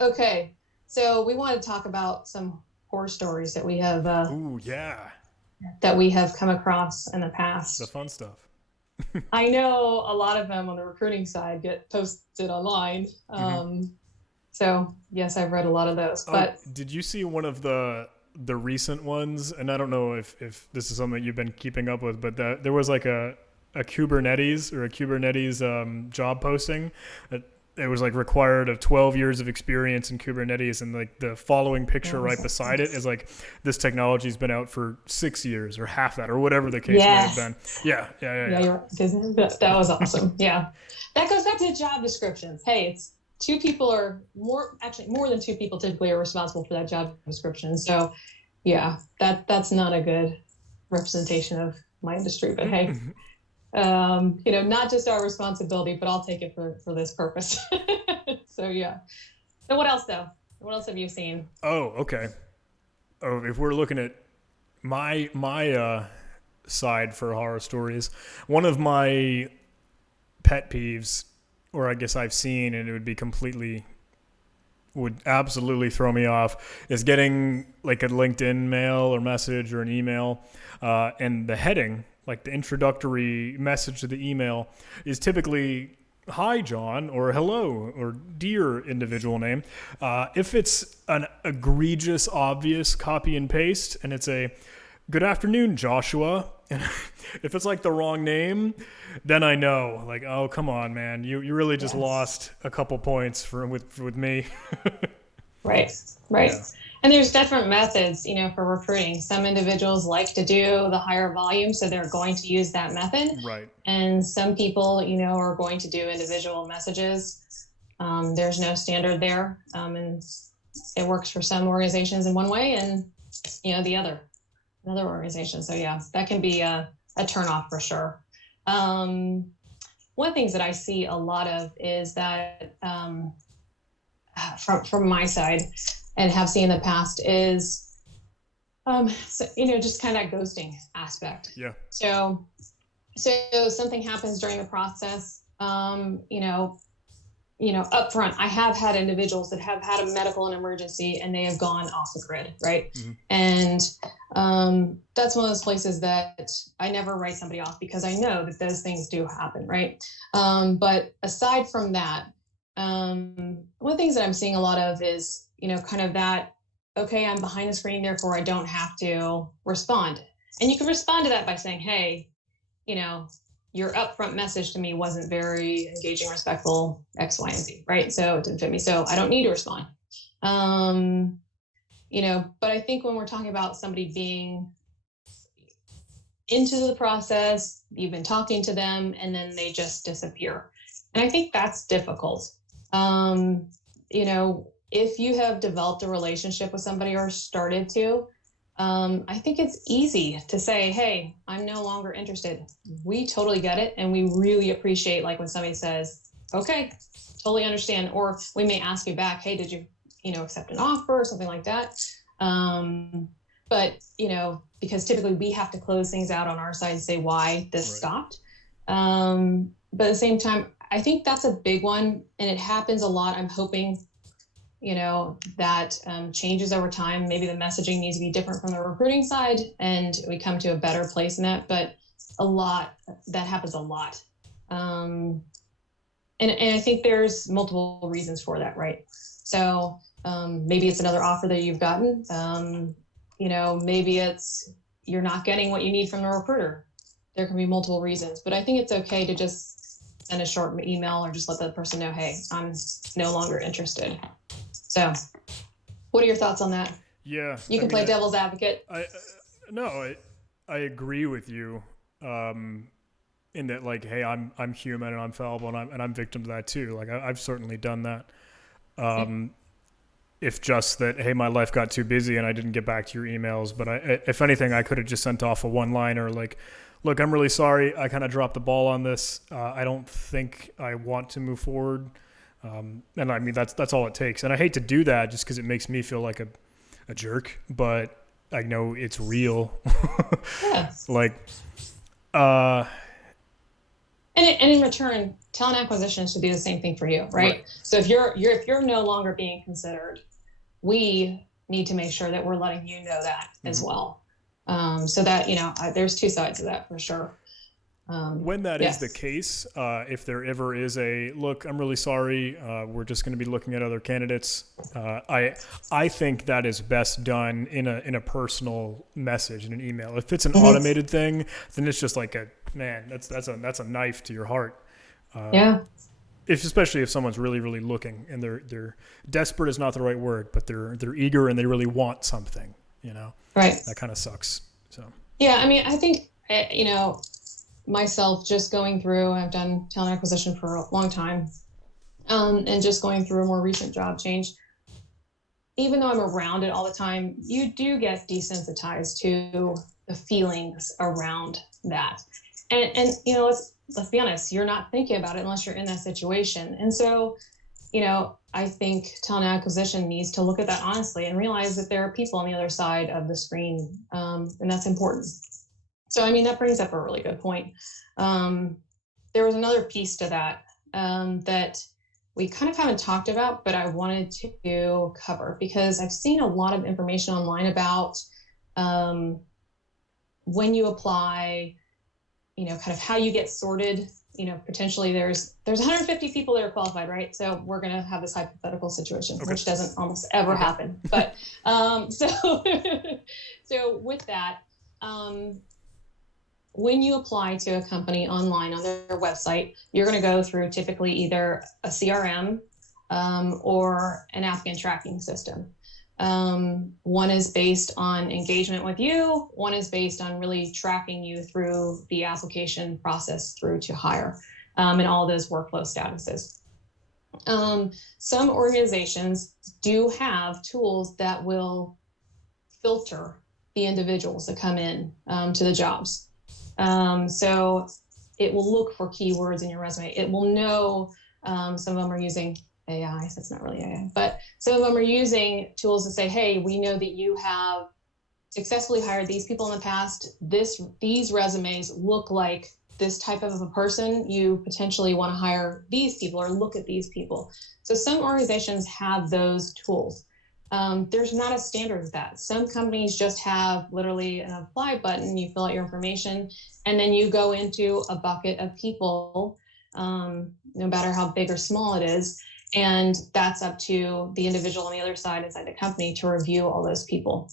Okay. So we want to talk about some horror stories that we have. That we have come across in the past. The fun stuff. I know a lot of them on the recruiting side get posted online. So yes, I've read a lot of those. But did you see one of the the recent ones, and I don't know if this is something you've been keeping up with, but there was like a Kubernetes job posting. It was like required of 12 years of experience in Kubernetes, and like the following picture right beside it is like this technology's been out for 6 years or half that or whatever the case may have been. Yeah. You're right. That was awesome. Yeah, that goes back to job descriptions. Hey, it's two people or more, actually more than two people typically are responsible for that job description. So yeah, that's not a good representation of my industry, but hey. Not just our responsibility, but I'll take it for this purpose. So yeah. So what else though? What else have you seen? Oh, okay. Oh, if we're looking at my side for horror stories, one of my pet peeves, or I guess I've seen, and it would absolutely throw me off, is getting like a LinkedIn mail or message or an email, and the heading, like the introductory message to the email, is typically "Hi, John," or "Hello," or "Dear individual name." If it's an egregious, obvious copy and paste, and it's a "Good afternoon, Joshua," and if it's like the wrong name, then I know, like, oh, come on, man, you really just lost a couple points with me. Right. Yeah. And there's different methods, for recruiting. Some individuals like to do the higher volume, so they're going to use that method. Right. And some people, are going to do individual messages. There's no standard there. And it works for some organizations in one way and, another organization. So yeah, that can be a turnoff for sure. One of the things that I see a lot of is that from my side, and have seen in the past, is just kind of that ghosting aspect. Yeah. So something happens during the process. Upfront, I have had individuals that have had a medical emergency and they have gone off the grid, right? Mm-hmm. And that's one of those places that I never write somebody off, because I know that those things do happen, right? But aside from that, one of the things that I'm seeing a lot of is, kind of that, okay, I'm behind the screen, therefore I don't have to respond. And you can respond to that by saying, hey, your upfront message to me wasn't very engaging, respectful, X, Y, and Z, right? So it didn't fit me, so I don't need to respond. But I think when we're talking about somebody being into the process, you've been talking to them, and then they just disappear. And I think that's difficult. If you have developed a relationship with somebody or started to, I think it's easy to say, hey, I'm no longer interested. We totally get it. And we really appreciate, like, when somebody says, okay, totally understand. Or we may ask you back, hey, did you, accept an offer or something like that? But, because typically we have to close things out on our side and say why this stopped. But at the same time, I think that's a big one, and it happens a lot. I'm hoping, that changes over time. Maybe the messaging needs to be different from the recruiting side, and we come to a better place in that. But that happens a lot. And I think there's multiple reasons for that, right? So maybe it's another offer that you've gotten. Maybe it's you're not getting what you need from the recruiter. There can be multiple reasons, but I think it's okay to just send a short email or just let the person know, hey, I'm no longer interested. So what are your thoughts on that? Yeah. You can play devil's advocate. I agree with you in that, like, hey, I'm human and I'm fallible and I'm victim to that too. Like I've certainly done that. If just that, hey, my life got too busy and I didn't get back to your emails. But if anything, I could have just sent off a one-liner like, look, I'm really sorry. I kind of dropped the ball on this. I don't think I want to move forward. And I mean, that's all it takes. And I hate to do that just because it makes me feel like a jerk, but I know it's real. Yeah. And in return, talent acquisition should do the same thing for you, right? So if you're no longer being considered, we need to make sure that we're letting you know that as well. So that, there's two sides of that for sure. When that is the Yes. case, if there ever is a look, I'm really sorry, we're just going to be looking at other candidates. I think that is best done in a personal message in an email. If it's an Mhm. automated thing, then it's just like that's a knife to your heart. Yeah. If especially if someone's really looking and they're desperate is not the right word, but they're eager and they really want something. Right. That kind of sucks. So Yeah. I mean, I think, myself just going through, I've done talent acquisition for a long time, and just going through a more recent job change, even though I'm around it all the time, you do get desensitized to the feelings around that. And let's be honest, you're not thinking about it unless you're in that situation. And so, I think talent acquisition needs to look at that honestly and realize that there are people on the other side of the screen, and that's important. So, I mean, that brings up a really good point. Um, there was another piece to that, that we kind of haven't talked about, but I wanted to cover because I've seen a lot of information online about, um, when you apply, kind of how you get sorted. Potentially there's 150 people that are qualified, right? So we're going to have this hypothetical situation, okay, which doesn't almost ever okay, happen. But so so with that, um, when you apply to a company online on their website, you're going to go through typically either a CRM, or an applicant tracking system. One is based on engagement with you. One is based on really tracking you through the application process through to hire, and all those workflow statuses. Some organizations do have tools that will filter the individuals that come in, to the jobs. So it will look for keywords in your resume. It will know, some of them are using AI, so it's not really AI, but some of them are using tools to say, hey, we know that you have successfully hired these people in the past. These resumes look like this type of a person. You potentially want to hire these people or look at these people. So some organizations have those tools. There's not a standard of that. Some companies just have literally an apply button. You fill out your information, and then you go into a bucket of people, no matter how big or small it is. And that's up to the individual on the other side inside the company to review all those people.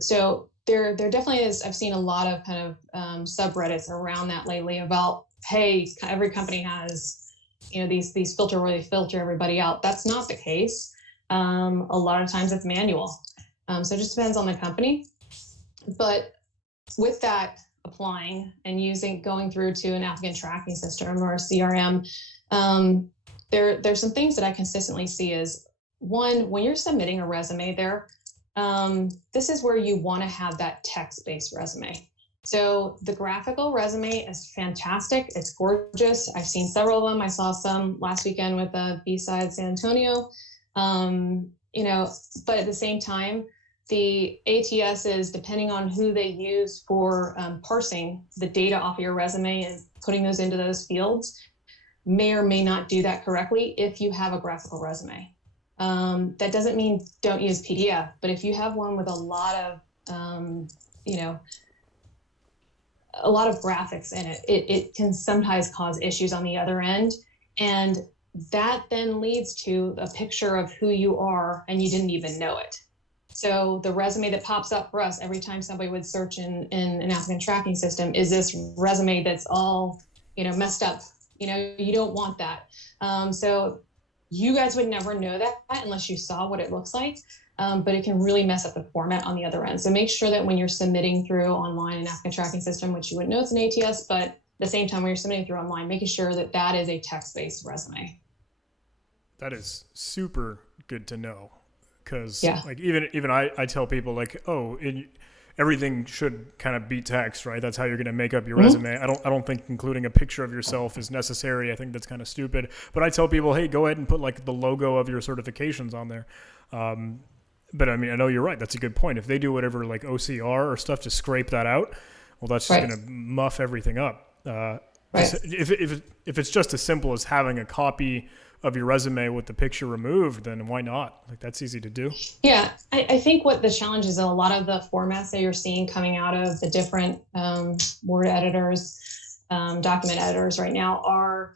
So there definitely is. I've seen a lot of kind of, subreddits around that lately about, hey, every company has, these filter where they filter everybody out. That's not the case. A lot of times it's manual. So it just depends on the company. But with that applying and going through to an applicant tracking system or a CRM, there's some things that I consistently see is, one, when you're submitting a resume there, this is where you want to have that text-based resume. So the graphical resume is fantastic. It's gorgeous. I've seen several of them. I saw some last weekend with B-Side San Antonio. But at the same time, the ATS is, depending on who they use for, parsing the data off of your resume and putting those into those fields, may or may not do that correctly if you have a graphical resume. That doesn't mean don't use PDF, but if you have one with a lot of, a lot of graphics in it can sometimes cause issues on the other end. And that then leads to a picture of who you are and you didn't even know it. So the resume that pops up for us every time somebody would search in an applicant tracking system is this resume that's all, messed up. You don't want that. So you guys would never know that unless you saw what it looks like. But it can really mess up the format on the other end. So make sure that when you're submitting through online an applicant tracking system, which you would know it's an ATS, but at the same time when you're submitting through online, making sure that that is a text-based resume. that is super good to know. Because Yeah. like even I tell people like, everything should kind of be text, right? That's how you're going to make up your resume. I don't think including a picture of yourself is necessary. I think that's kind of stupid. But I tell people, hey, go ahead and put like the logo of your certifications on there. But I mean, I know you're right. That's a good point. If they do whatever like OCR or stuff to scrape that out, well, that's just Right. going to muff everything up. Right. If it's just as simple as having a copy of your resume with the picture removed, then why not? Like that's easy to do. Yeah, I think what the challenge is, a lot of the formats that you're seeing coming out of the different, Word editors, document editors right now are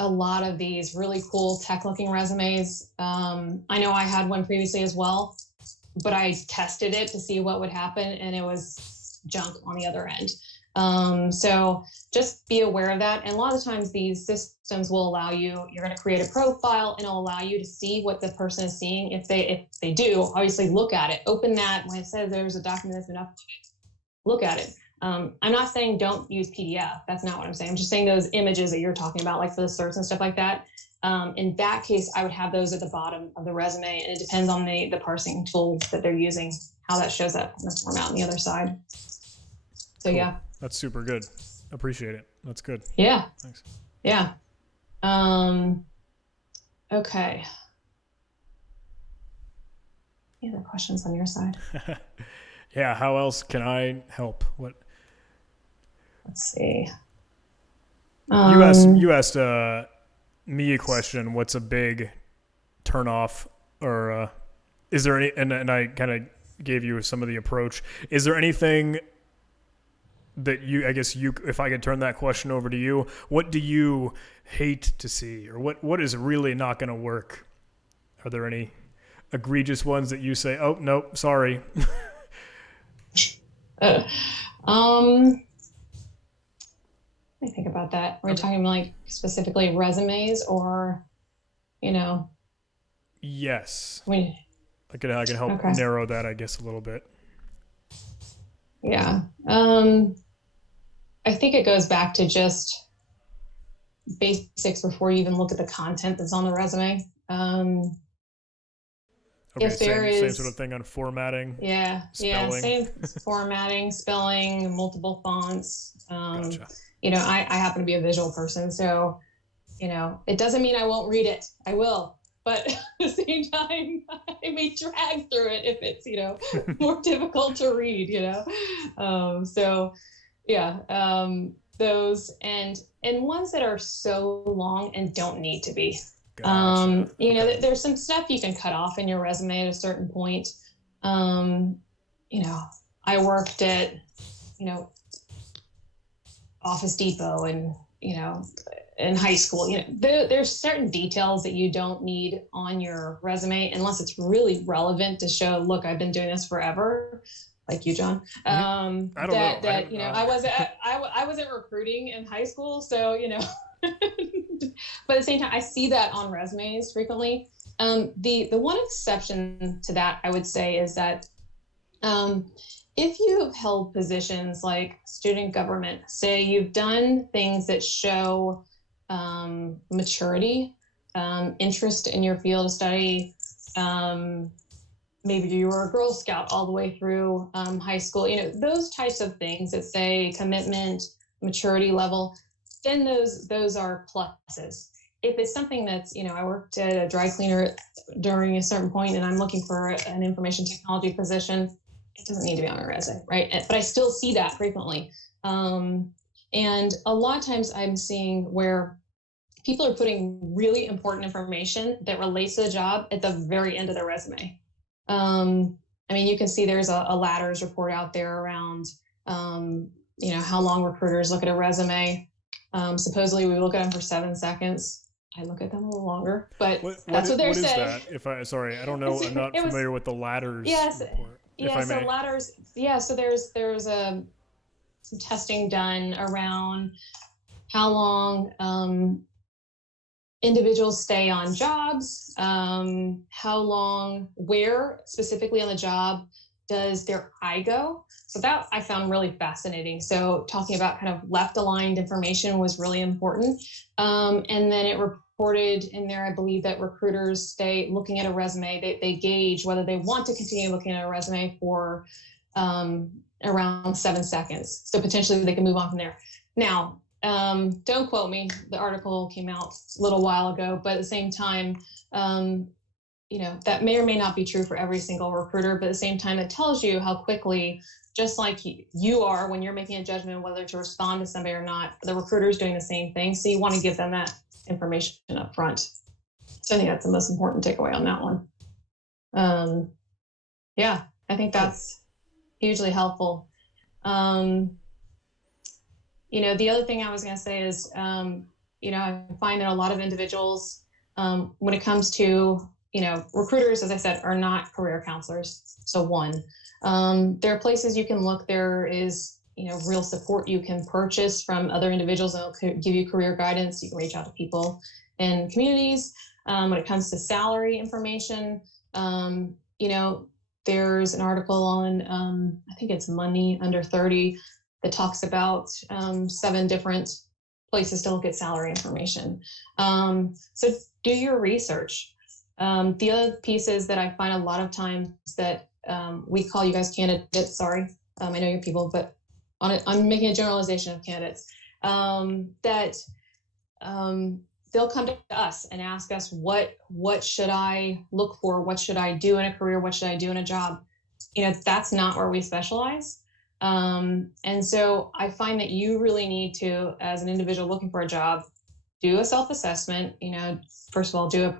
a lot of these really cool tech looking resumes. I know I had one previously as well, but I tested it to see what would happen, and it was junk on the other end. So just be aware of that. And a lot of times these systems will allow you, you're going to create a profile and it'll allow you to see what the person is seeing. If they do, obviously look at it, open that. When it says there's a document that's been uploaded, look at it. I'm not saying don't use PDF. That's not what I'm saying. I'm just saying those images that you're talking about, like for the certs and stuff like that. In that case, I would have those at the bottom of the resume, and it depends on the parsing tool that they're using, how that shows up in the format on the other side. So cool. Yeah. That's super good. Appreciate it. That's good. Yeah. Thanks. Yeah. Okay. Any other questions on your side? Yeah. How else can I help? What? Let's see. You asked me a question. What's a big turnoff, or is there any? And I kind of gave you some of the approach. Is there anything that if I could turn that question over to you, what do you hate to see, or what is really not going to work? Are there any egregious ones that you say, oh, nope, sorry? Let me think about that. We're talking like specifically resumes, or, Yes. I can help narrow that, I guess, a little bit. Yeah. I think it goes back to just basics before you even look at the content that's on the resume. Okay, if there same is sort of thing on formatting. Spelling. Same formatting, spelling, multiple fonts. Gotcha. I happen to be a visual person, so it doesn't mean I won't read it. I will, but at the same time, I may drag through it if it's more difficult to read. Those and ones that are so long and don't need to be. Gotcha. Okay. There's some stuff you can cut off in your resume at a certain point. I worked at, Office Depot and, in high school, there's certain details that you don't need on your resume unless it's really relevant to show, look, I've been doing this forever. Like you, John. I don't know. I wasn't recruiting in high school, so but at the same time, I see that on resumes frequently. The one exception to that, I would say, is that if you have held positions like student government, say you've done things that show maturity, interest in your field of study. Maybe you were a Girl Scout all the way through high school, those types of things that say commitment, maturity level, then those are pluses. If it's something that's, I worked at a dry cleaner during a certain point and I'm looking for an information technology position, it doesn't need to be on my resume, right? But I still see that frequently. And a lot of times I'm seeing where people are putting really important information that relates to the job at the very end of their resume. You can see there's a ladders report out there around, how long recruiters look at a resume. Supposedly we look at them for 7 seconds. I look at them a little longer, but that's what they're saying. What is that? I don't know. I'm not familiar with the ladders report. So ladders. Yeah. So there's some testing done around how long, individuals stay on jobs, how long, where specifically on the job does their eye go? So that I found really fascinating. So talking about kind of left aligned information was really important. And then it reported in there, I believe, that recruiters stay looking at a resume. They gauge whether they want to continue looking at a resume for around 7 seconds. So potentially they can move on from there. Now, don't quote me. The article came out a little while ago, but at the same time, that may or may not be true for every single recruiter, but at the same time, it tells you how quickly, just like you are when you're making a judgment whether to respond to somebody or not, the recruiter is doing the same thing. So you want to give them that information up front. So I think that's the most important takeaway on that one. I think that's hugely helpful. The other thing I was going to say is, I find that a lot of individuals, when it comes to, recruiters, as I said, are not career counselors. So one, there are places you can look. There is, real support you can purchase from other individuals that will give you career guidance. You can reach out to people in communities. When it comes to salary information, there's an article on, I think it's Money Under 30, that talks about 7 different places to look at salary information. So do your research. The other piece is that I find a lot of times that we call you guys candidates. Sorry, I know you're people, but I'm making a generalization of candidates. That they'll come to us and ask us, what should I look for? What should I do in a career? What should I do in a job? That's not where we specialize. And so I find that you really need to, as an individual looking for a job, do a self-assessment. First of all, do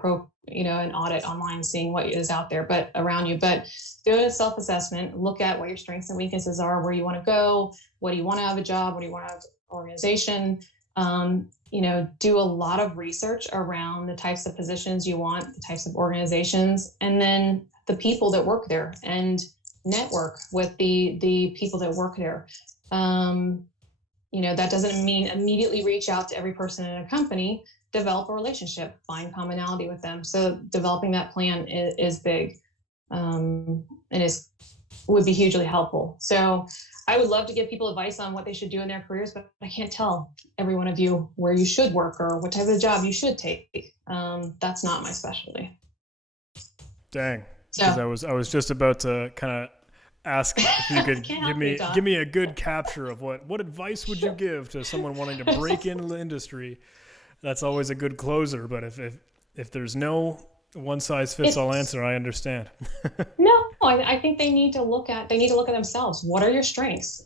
an audit online, seeing what is out there, but around you, but do a self-assessment, look at what your strengths and weaknesses are, where you want to go, what do you want out of a job, what do you want out of organization. Do a lot of research around the types of positions you want, the types of organizations, and then the people that work there, and network with the people that work there. That doesn't mean immediately reach out to every person in a company. Develop a relationship, find commonality with them. So developing that plan is big, and would be hugely helpful. So I would love to give people advice on what they should do in their careers, but I can't tell every one of you where you should work or what type of job you should take. That's not my specialty. Dang. Because I was just about to kind of ask if you could give me a good capture of what advice would you give to someone wanting to break into the industry. That's always a good closer, but if there's no one size fits all answer, I understand. No, I think they need to look at themselves. What are your strengths?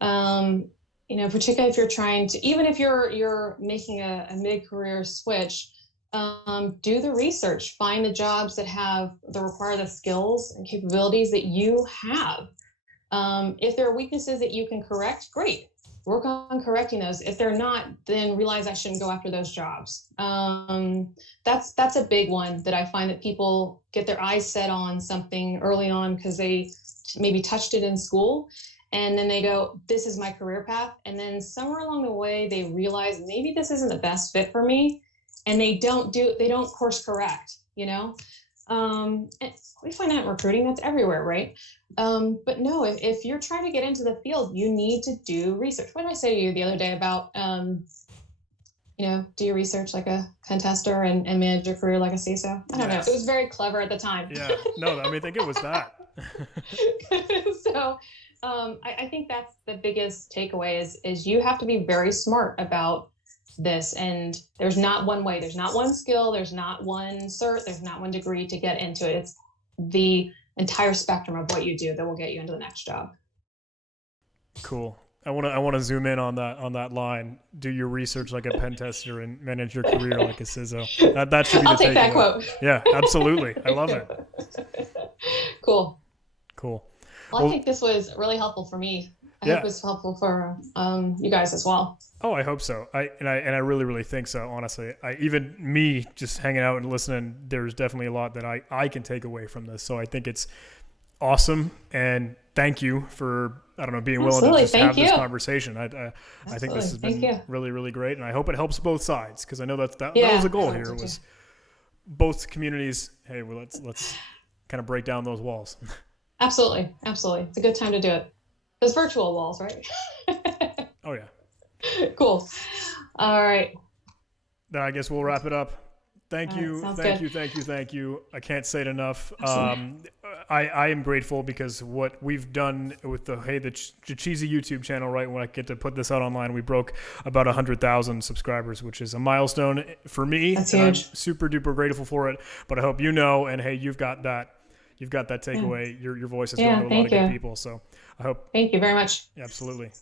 Particularly if you're trying to, even if you're making a mid-career switch, do the research, find the jobs that require the skills and capabilities that you have. If there are weaknesses that you can correct, great. Work on correcting those. If they're not, then realize I shouldn't go after those jobs. That's a big one that I find that people get their eyes set on something early on because they maybe touched it in school, and then they go, this is my career path. And then somewhere along the way, they realize maybe this isn't the best fit for me, and they don't course correct, And we find that in recruiting, that's everywhere, right? But no, if you're trying to get into the field, you need to do research. What did I say to you the other day about, do your research like a contester and manage your career like a CISO? I don't know. It was very clever at the time. Yeah. No, I think it was that. So I think that's the biggest takeaway is you have to be very smart about this, and there's not one way, there's not one skill, there's not one cert, there's not one degree to get into it. It's the entire spectrum of what you do that will get you into the next job. Cool. I want to zoom in on that line. Do your research like a pen tester and manage your career like a CISO. That should be I'll the take that quote. Yeah, absolutely. I love it. Cool. Well, I think this was really helpful for me. I hope it's helpful for you guys as well. Oh, I hope so. I really, really think so. Honestly, even me just hanging out and listening, there's definitely a lot that I can take away from this. So I think it's awesome, and thank you for being willing to just have this conversation. I think this has been really, really great, and I hope it helps both sides, because I know that was the goal here, was both communities. Hey, well, let's kind of break down those walls. Absolutely. It's a good time to do it. Those virtual walls, right? Oh yeah. Cool. All right. Then I guess we'll wrap it up. Thank you. I can't say it enough. I am grateful, because what we've done with the cheesy YouTube channel, right? When I get to put this out online, we broke about 100,000 subscribers, which is a milestone for me. That's huge. I'm super duper grateful for it. But I hope and hey, you've got that takeaway. Your voice is going to a lot of good people. So I hope. Thank you very much. Absolutely.